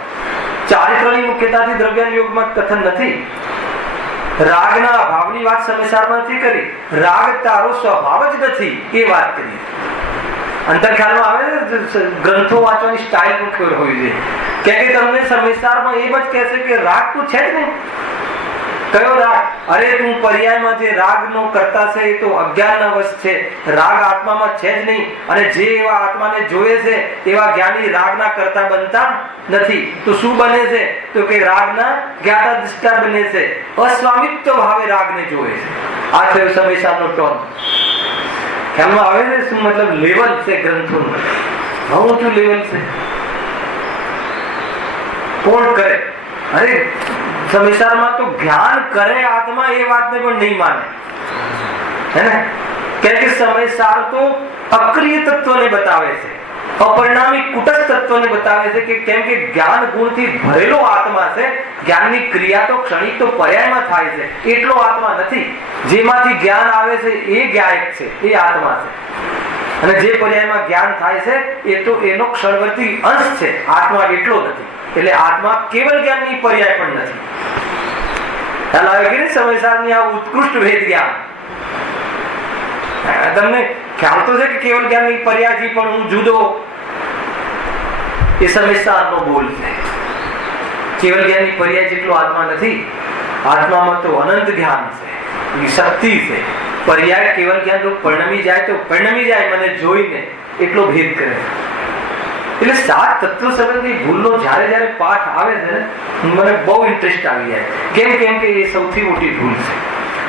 ચારિત્રની મુખ્યતાથી દ્રવ્યાન યોગમાં કથન નથી. રાગના અભાવની વાત સમયસારમાં નથી કરી. રાગ તારો સ્વભાવ જ નથી એ વાત કરી. અંતર ખ્યાલમાં આવે ને, ગ્રંથો વાંચવાની સ્ટાઇલ પણ ખબર હોવી જોઈએ. કે તમને સમયસારમાં એમ જ કહેશે કે રાગ તો છે જ નહીં. કયો રાગ? અરે તું પર્યાયમાં જે રાગનો કરતા છે એ તો અજ્ઞાનના વશ છે, રાગ આત્મામાં છે જ નહીં. અને જે એવા આત્માને જોવે છે એવા જ્ઞાની રાગના કરતા બનતા નથી. તો શું બને છે? તો કે રાગના જ્ઞાતા દ્રષ્ટા બને છે, અસ્વામિત્વ ભાવે રાગને જોવે છે. આ થયો સમયસારનો ટોન. ખ્યાલમાં આવે છે શું મતલબ? લેવલ છે ગ્રંથોનું, બહુ ઊંચું લેવલ છે. કોણ કરે? અરે સમયસારમાં તો જ્ઞાન કરે આત્મા એ વાતને પણ નહીં માને, હે ને? કેમ કે સમયસાર તો અક્રિય તત્વને બતાવે છે. અપરિણામી કુટસ્થ તત્વને બતાવે છે કે કેમ કે જ્ઞાન ગુણથી ભરેલો આત્મા છે, જ્ઞાનની ક્રિયા તો ક્ષણિક તો પર્યાયમાં થાય છે, એટલો આત્મા નથી. જેમાંથી જ્ઞાન આવે છે એ જ્ઞાયક છે, એ આત્મા છે. અને જે પર્યાયમાં જ્ઞાન થાય છે એ તો એનો ક્ષણવર્તી અંશ છે, આત્મા એટલો નથી. એટલે આત્મા કેવલ જ્ઞાનની પર્યાય પણ નથી. ખ્યાલ આવે કે સમયસારની આ ઉત્કૃષ્ટ ભેદ જ્ઞાન તમને ખ્યાલ તો છે કે કેવલ જ્ઞાનની પર્યાયથી પણ હું જુદો, એ સમયસારનો બોલ છે. કેવલ જ્ઞાનની પર્યાય જેટલો આત્મા નથી. આત્મામાં તો અનંત જ્ઞાન છે, શક્તિ છે. પર્યાય કેવલ જ્ઞાન તો પરિણમી જાય મને જોઈને, એટલો ભેદ કરે. એટલે 7 તત્વ સંબંધી ભૂલનો જ્યારે પાઠ આવે છે ને, મને બહુ ઇન્ટરેસ્ટ આવી જાય. કેમ કે એ સૌથી મોટી ભૂલ છે.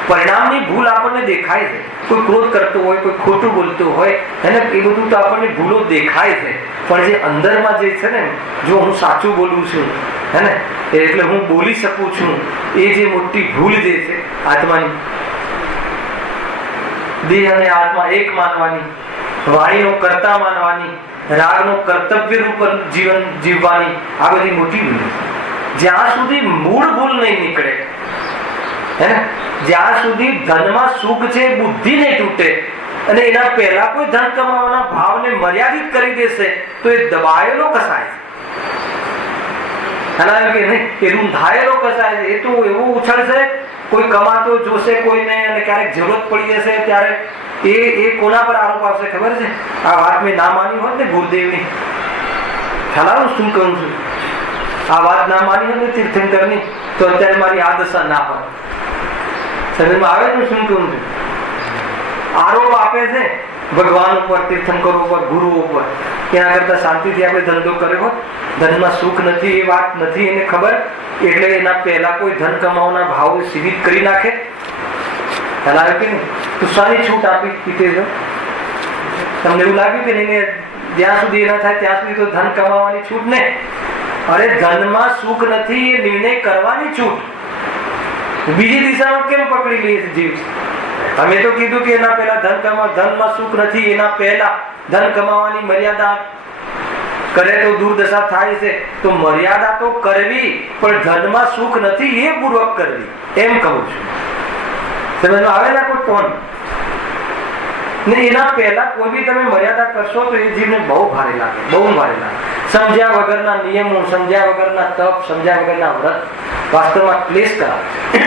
પરિણામની ભૂલ આપણને દેખાય છે. કોઈ ક્રોધ કરતો હોય, કોઈ ખોટું બોલતું હોય, એને એ બધું તો આપણને ભૂલો દેખાય છે. પણ જે અંદરમાં જે છે ને, જો હું સાચું બોલું છું, હે ને, એટલે હું બોલી શકું છું, એ જે મોટી ભૂલ જે છે આત્માની, દેહ અને આત્મા એક માનવાની, વાણીનો કર્તા માનવાની, રાગનો કર્તવ્ય રૂપ જીવન જીવવાની, આ બધી મોટી ભૂલ. જ્યાં સુધી મૂળ ભૂલ નહીં નીકળે, હે ને, જ્યાં સુધી ધનમાં સુખ છે, બુદ્ધિ નહીં તૂટે, અને એના પહેલા કોઈ ધન કમાવાના ભાવને મર્યાદિત કરી દેશે તો એ દબાયેલો કસાય છે. કે નહીં, એ રૂંધાયેલો કસાય છે. એ તો એવો ઉછળશે, કોઈ કમાતો જોશે કોઈને, અને ક્યારેક જરૂરત પડી જશે ત્યારે એ કોના પર આરોપ આવશે ખબર છે? આ વાત મેં ના માની હોત ને ગુરુદેવની, ખ્યાલ આવે શું કહું છું, આ વાત ના માની હોત ને તીર્થંકરની, તો અત્યારે મારી આ દશા ના હોત. સમજમાં આવે તો શું કહું છું? આરોપ આપે છે ભગવાન ઉપર, તીર્થંકરો ઉપર, ગુરુ ઉપર. એના કરતા શાંતિથી આપણે ધંધો કર્યો હોત. ધનમાં સુખ નથી, એ વાત નથી એને ખબર, એટલે એના પહેલા કોઈ ધન કમાવાના ભાવ સીમિત કરી નાખે. ખ્યાલ આવે કે નહીં? તો શાની છૂટ આપી પીતે જો? તમને એવું લાગ્યું કે નહીં, જ્યાં સુધી એ ન થાય ત્યાં સુધી તો ધન કમાવાની છૂટ ને? અરે ધનમાં સુખ નથી એ નિર્ણય કરવાની છૂટ. બીજી દિશામાં કેમ પકડી લઈએ છે જીવ? તમે તો કીધું કે એના પહેલા ધનમાં સુખ નથી, એના પહેલા ધન કમાવાની મર્યાદા કરે તો દુર્દશા થાય છે. તો મર્યાદા તો કરવી, પણ ધનમાં સુખ નથી એ પૂર્વક કરવી, એમ કહું છું. સમજમાં આવે ને કોઈ ટોન? ને એના પહેલા કોઈ બી તમે મર્યાદા કરશો તો એ જીવને બહુ ભારે લાગે, બહુ ભારે લાગે. સમજ્યા વગરના નિયમો, સમજ્યા વગરના તપ, સમજ્યા વગરના વ્રત વાસ્તવમાં ક્લેશ કરાવે છે.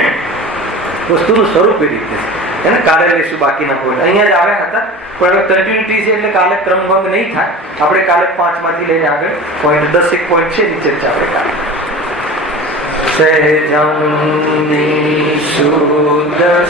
વસ્તુનું સ્વરૂપ એ રીતે છે. એને કાલે લઈશું બાકીના પોઈન્ટ. અહીંયા જ આવ્યા હતા, પણ હવે કન્ટિન્યુટી છે એટલે કાલે ક્રમભંગ નહીં થાય. આપણે કાલે 5 માંથી લઈને આગળ પોઈન્ટ 10 એક પોઈન્ટ છે નીચે જ આપણે કાલે. સહેજં શુદ્ધ